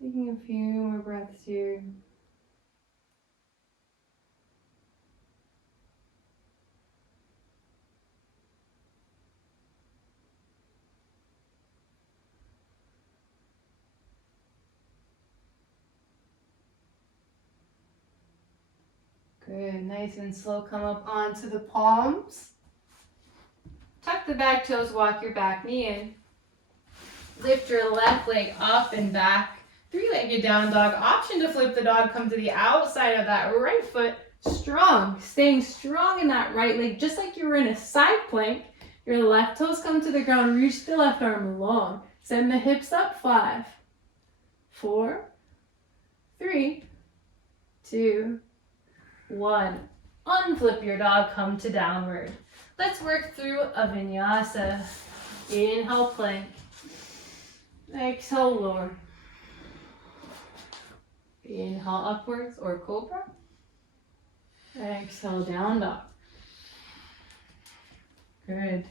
Taking a few more breaths here. Good, nice and slow, come up onto the palms. Tuck the back toes, walk your back knee in. Lift your left leg up and back. 3-legged down dog. Option to flip the dog, come to the outside of that right foot. Strong, staying strong in that right leg, just like you were in a side plank. Your left toes come to the ground, reach the left arm long. Send the hips up, 5, 4, 3, 2, 1. Unflip your dog, come to downward. Let's work through a vinyasa. Inhale, plank. Exhale, lower. Inhale, upwards or cobra. Exhale, down dog. Good.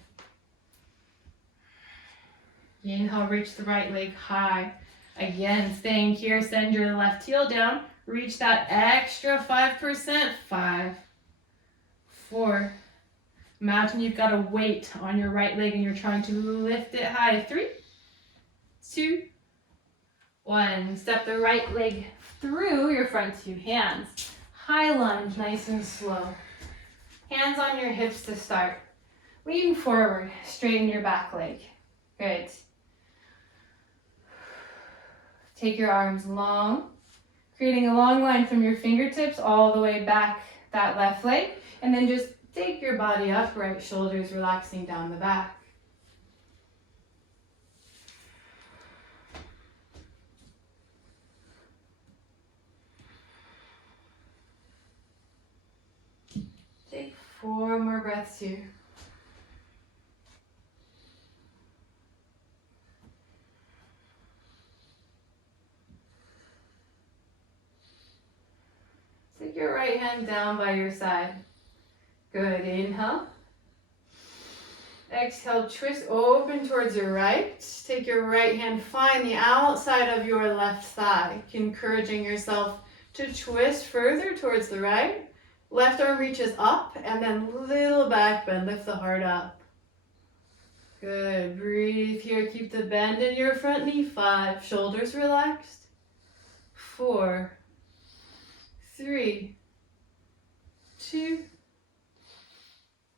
Inhale, reach the right leg high. Again, staying here, send your left heel down. Reach that extra 5%. 5, 4. Imagine you've got a weight on your right leg and you're trying to lift it high. 3, 2, 1. Step the right leg through your front 2 hands. High lunge, nice and slow. Hands on your hips to start. Lean forward, straighten your back leg. Good. Take your arms long, creating a long line from your fingertips all the way back that left leg, and then just take your body upright, shoulders relaxing down the back. Take 4 more breaths here. Take your right hand down by your side. Good, inhale. Exhale, twist open towards your right. Take your right hand, find the outside of your left thigh, encouraging yourself to twist further towards the right. Left arm reaches up and then little back bend, lift the heart up. Good, breathe here, keep the bend in your front knee. 5, shoulders relaxed. 4, 3, 2,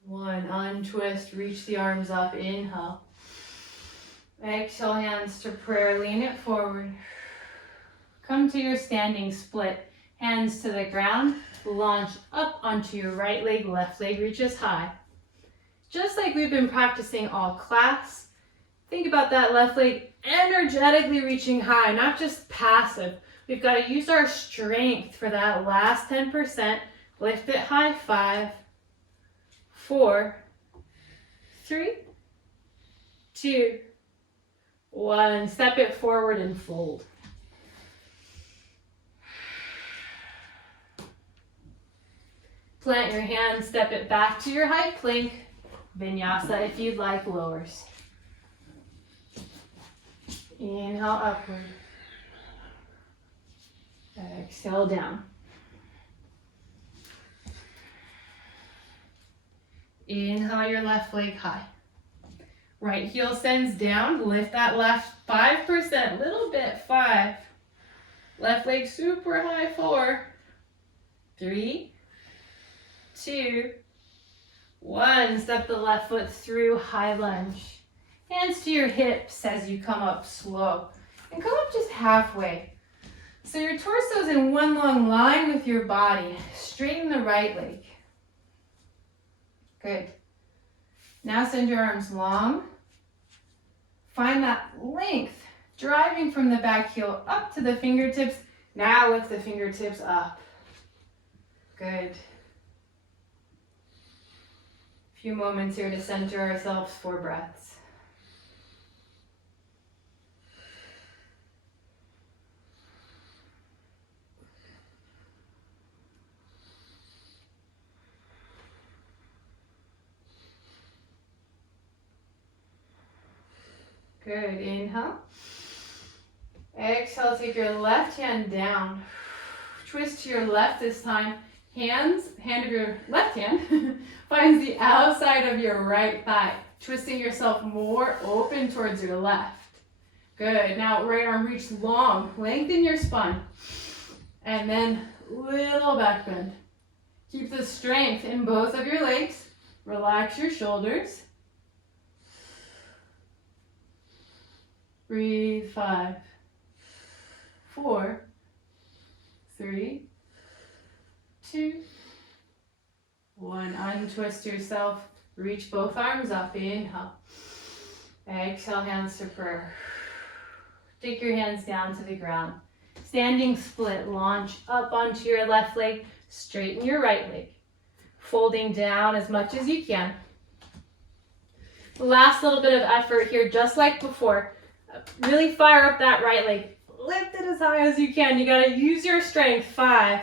1. Untwist, reach the arms up, inhale. Exhale, hands to prayer. Lean it forward. Come to your standing split. Hands to the ground. Launch up onto your right leg. Left leg reaches high. Just like we've been practicing all class, think about that left leg energetically reaching high, not just passive. We've got to use our strength for that last 10%. Lift it high. 5, 4, 3, 2, 1. Step it forward and fold. Plant your hands, step it back to your high plank. Vinyasa if you'd like, lowers. Inhale upward. Exhale down. Inhale your left leg high. Right heel sends down. Lift that left 5%. Little bit. 5. Left leg super high. 4, 3, 2, 1. Step the left foot through, high lunge. Hands to your hips as you come up slow. And come up just halfway. So your torso is in one long line with your body. Straighten the right leg. Good. Now send your arms long. Find that length, driving from the back heel up to the fingertips. Now lift the fingertips up. Good. Few moments here to center ourselves, 4 breaths. Good. Inhale. Exhale, take your left hand down. Twist to your left this time. Hand of your left hand finds the outside of your right thigh, twisting yourself more open towards your left. Good. Now right arm reach long, lengthen your spine, and then little back bend. Keep the strength in both of your legs. Relax your shoulders. Breathe. 5, 4, 3, 2, 1. Untwist yourself. Reach both arms up. Inhale. Exhale, hands to prayer. Take your hands down to the ground. Standing split. Launch up onto your left leg. Straighten your right leg. Folding down as much as you can. Last little bit of effort here, just like before. Really fire up that right leg. Lift it as high as you can. You gotta use your strength. 5,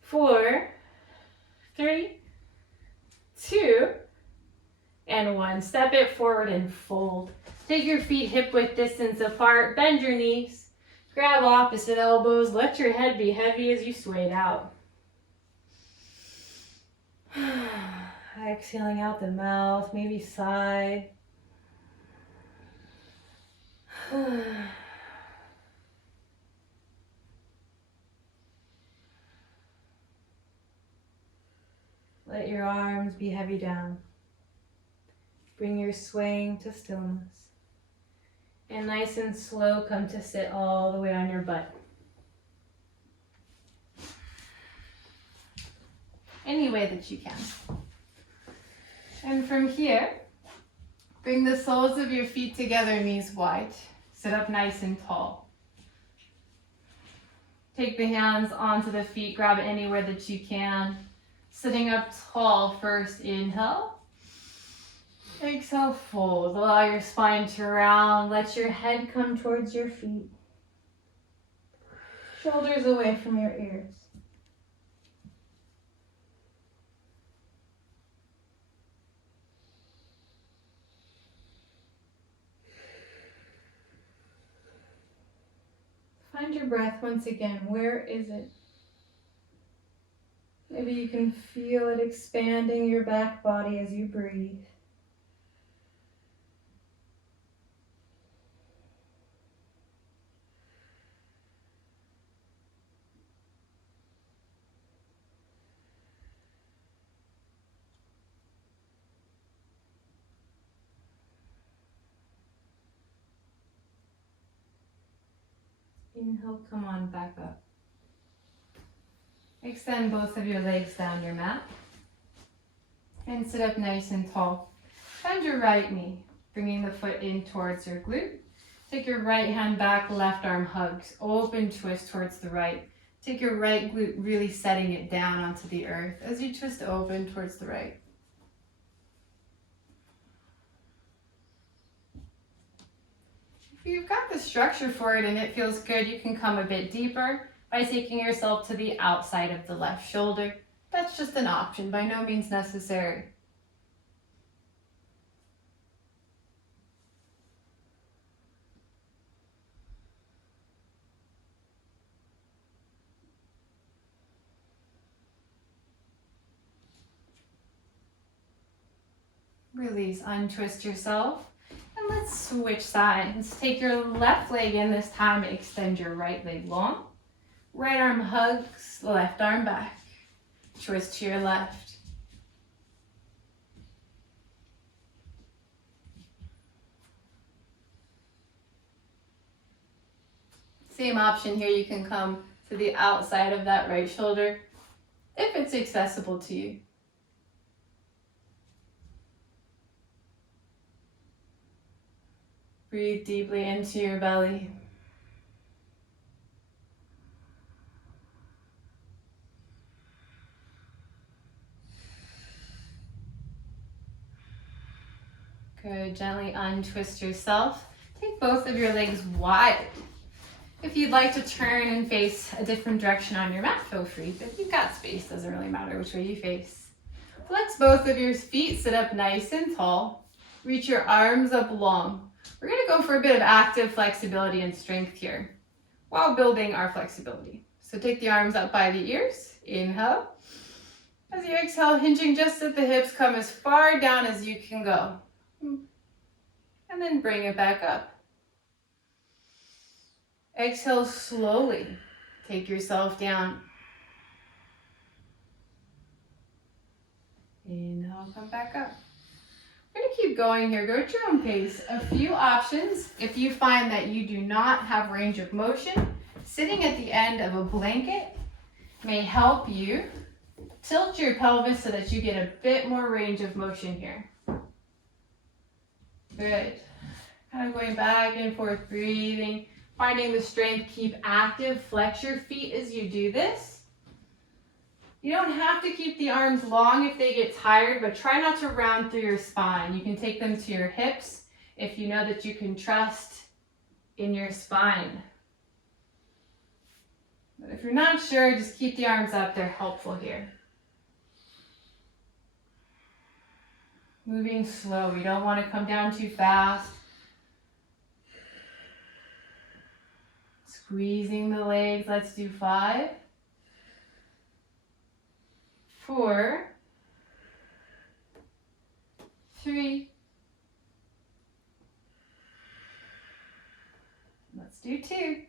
4, 3, 2, and 1. Step it forward and fold. Take your feet hip width distance apart. Bend your knees. Grab opposite elbows. Let your head be heavy as you sway it out. Exhaling out the mouth. Maybe sigh. Let your arms be heavy down. Bring your swaying to stillness. And nice and slow, come to sit all the way on your butt. Any way that you can. And from here, bring the soles of your feet together, knees wide. Sit up nice and tall. Take the hands onto the feet, grab it anywhere that you can. Sitting up tall first, inhale. Exhale, fold. Allow your spine to round. Let your head come towards your feet. Shoulders away from your ears. Find your breath once again. Where is it? Maybe you can feel it expanding your back body as you breathe. Inhale, come on back up. Extend both of your legs down your mat. And sit up nice and tall. Bend your right knee, bringing the foot in towards your glute. Take your right hand back, left arm hugs. Open twist towards the right. Take your right glute, really setting it down onto the earth as you twist open towards the right. If you've got the structure for it and it feels good, you can come a bit deeper by taking yourself to the outside of the left shoulder. That's just an option, by no means necessary. Release, untwist yourself. And let's switch sides. Take your left leg in this time, extend your right leg long. Right arm hugs, left arm back. Twist to your left. Same option here, you can come to the outside of that right shoulder if it's accessible to you. Breathe deeply into your belly. Good, gently untwist yourself. Take both of your legs wide. If you'd like to turn and face a different direction on your mat, feel free. But if you've got space, doesn't really matter which way you face. Flex both of your feet, sit up nice and tall. Reach your arms up long. We're gonna go for a bit of active flexibility and strength here while building our flexibility. So take the arms up by the ears, inhale. As you exhale, hinging just at the hips, come as far down as you can go. And then bring it back up. Exhale slowly. Take yourself down. Inhale, come back up. We're going to keep going here. Go at your own pace. A few options. If you find that you do not have range of motion, sitting at the end of a blanket may help you tilt your pelvis so that you get a bit more range of motion here. Good. Kind of going back and forth, breathing, finding the strength. Keep active. Flex your feet as you do this. You don't have to keep the arms long if they get tired, but try not to round through your spine. You can take them to your hips if you know that you can trust in your spine. But if you're not sure, just keep the arms up. They're helpful here. Moving slow. We don't want to come down too fast. Squeezing the legs. Let's do 5, 4, 3. Let's do 2.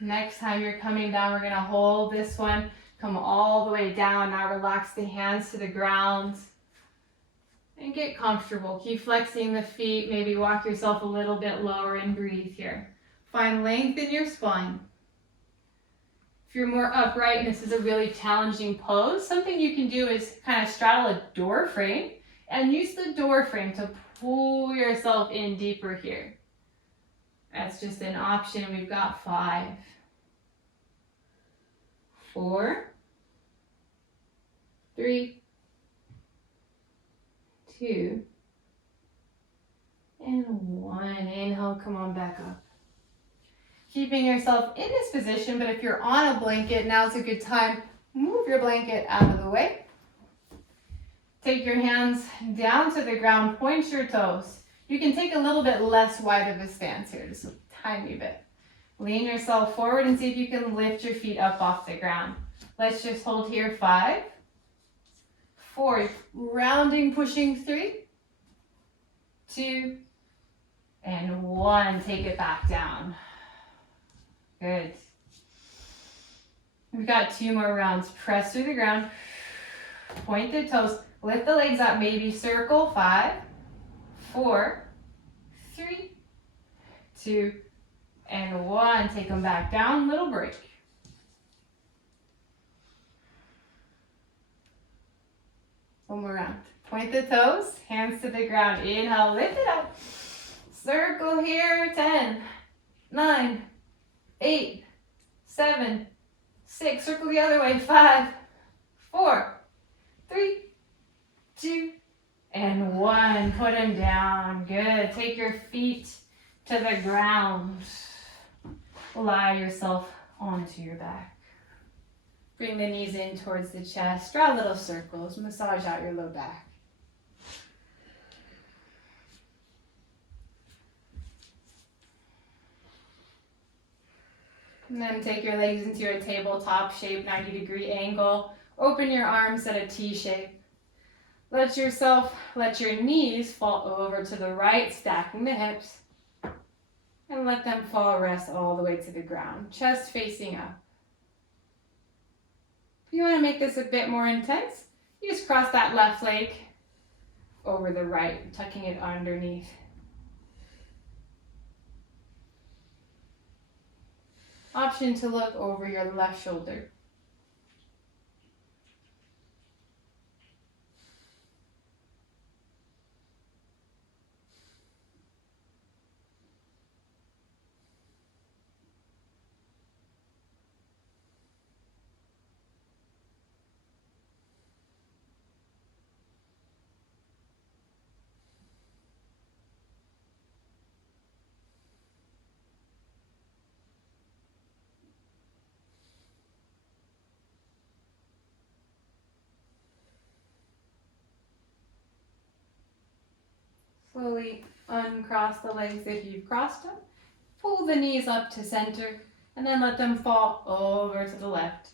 Next time you're coming down, we're going to hold this one. Come all the way down. Now relax the hands to the ground. And get comfortable. Keep flexing the feet. Maybe walk yourself a little bit lower and breathe here. Find length in your spine. If you're more upright and this is a really challenging pose, something you can do is kind of straddle a door frame and use the door frame to pull yourself in deeper here. That's just an option. We've got 5, 4, 3, 2, and 1. Inhale, come on back up. Keeping yourself in this position, but if you're on a blanket, now's a good time. Move your blanket out of the way. Take your hands down to the ground, point your toes. You can take a little bit less wide of a stance here, just a tiny bit. Lean yourself forward and see if you can lift your feet up off the ground. Let's just hold here. 5, 4, rounding, pushing. 3, 2, and 1. Take it back down. Good. We've got 2 more rounds. Press through the ground. Point the toes. Lift the legs up. Maybe circle. 5, 4, 3, 2, and 1. Take them back down, little break. One more round. Point the toes, hands to the ground. Inhale, lift it up. Circle here, 10, 9, 8, 7, 6. Circle the other way, 5, 4, 3, 2, and 1. Put them down. Good. Take your feet to the ground. Lie yourself onto your back. Bring the knees in towards the chest. Draw little circles. Massage out your low back. And then take your legs into a tabletop shape, 90-degree angle. Open your arms at a T shape. Let your knees fall over to the right, stacking the hips. And let them fall, rest all the way to the ground, chest facing up. If you want to make this a bit more intense, you just cross that left leg over the right, tucking it underneath. Option to look over your left shoulder. Slowly uncross the legs if you've crossed them. Pull the knees up to center and then let them fall over to the left.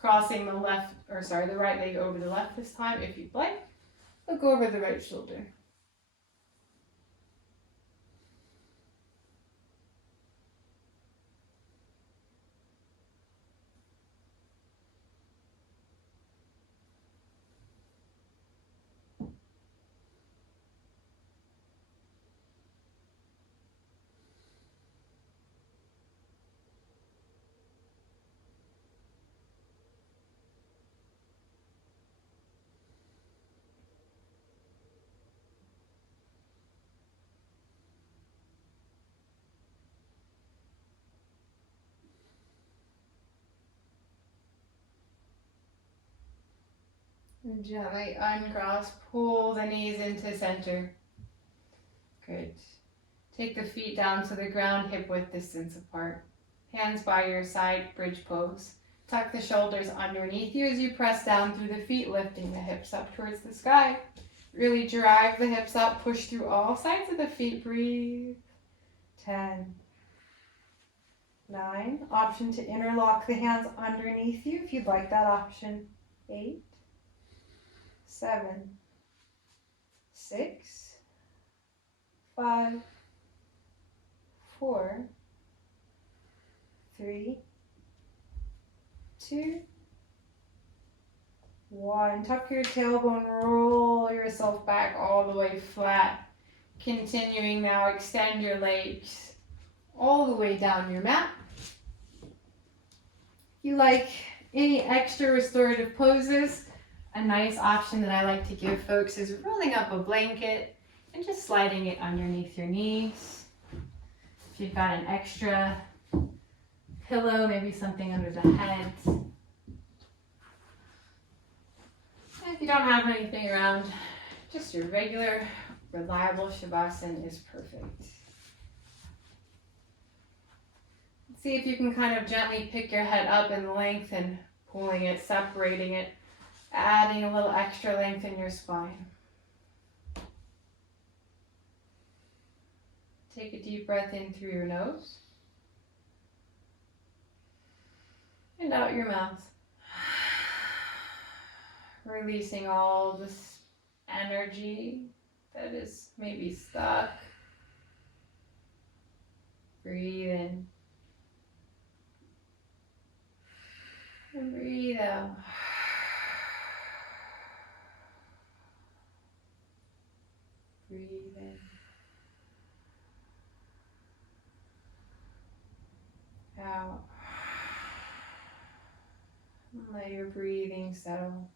Crossing the right leg over the left this time if you'd like. Look over the right shoulder. And gently uncross, pull the knees into center. Good. Take the feet down to the ground, hip width distance apart. Hands by your side, bridge pose. Tuck the shoulders underneath you as you press down through the feet, lifting the hips up towards the sky. Really drive the hips up, push through all sides of the feet, breathe. 10, 9. Option to interlock the hands underneath you if you'd like that option. 8, 7, 6, 5, 4, 3, 2, 1. Tuck your tailbone, roll yourself back all the way flat. Continuing now, extend your legs all the way down your mat. If you like any extra restorative poses, a nice option that I like to give folks is rolling up a blanket and just sliding it underneath your knees. If you've got an extra pillow, maybe something under the head. If you don't have anything around, just your regular, reliable Shavasana is perfect. See if you can kind of gently pick your head up in length and pulling it, separating it, adding a little extra length in your spine. Take a deep breath in through your nose and out your mouth. Releasing all this energy that is maybe stuck. Breathe in. And breathe out. Breathe in. Let your breathing settle.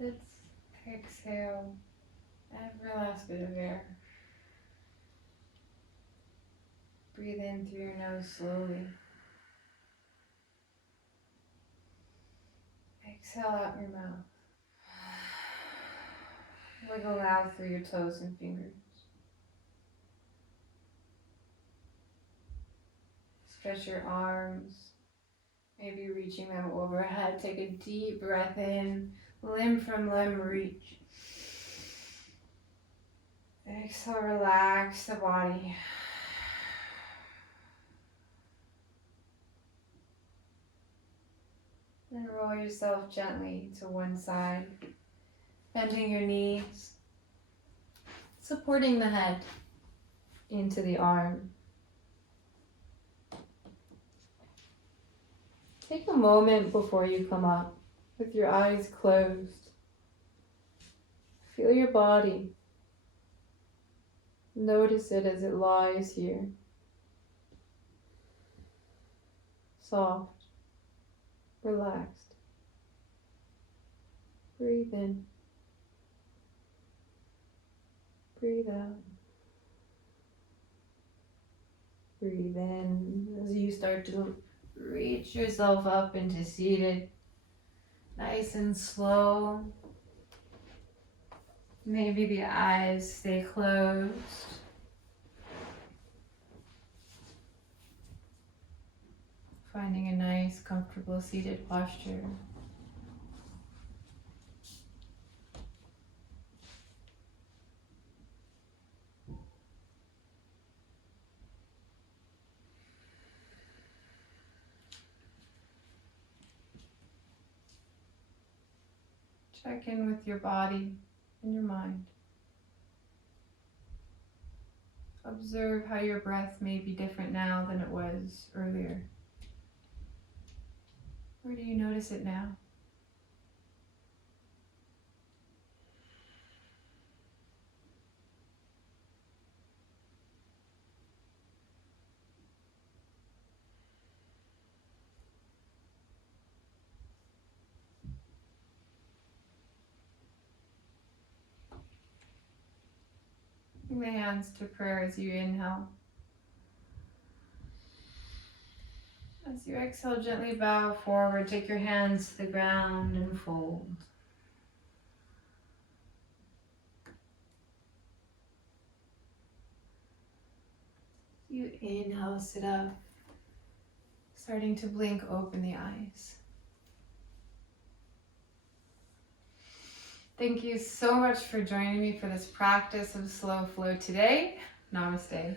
Let's exhale every last bit of air. Breathe in through your nose slowly. Exhale out your mouth. Wiggle out through your toes and fingers. Stretch your arms, maybe reaching them overhead. Take a deep breath in, limb from limb reach. Exhale, relax the body. And roll yourself gently to one side, bending your knees, supporting the head into the arm. Take a moment before you come up with your eyes closed. Feel your body. Notice it as it lies here. Soft, relaxed. Breathe in. Breathe out. Breathe in as you start to reach yourself up into seated. Nice and slow. Maybe the eyes stay closed. Finding a nice, comfortable seated posture. Check in with your body and your mind. Observe how your breath may be different now than it was earlier. Where do you notice it now? Bring the hands to prayer as you inhale. As you exhale, gently bow forward. Take your hands to the ground and fold. You inhale, sit up. Starting to blink, open the eyes. Thank you so much for joining me for this practice of slow flow today. Namaste.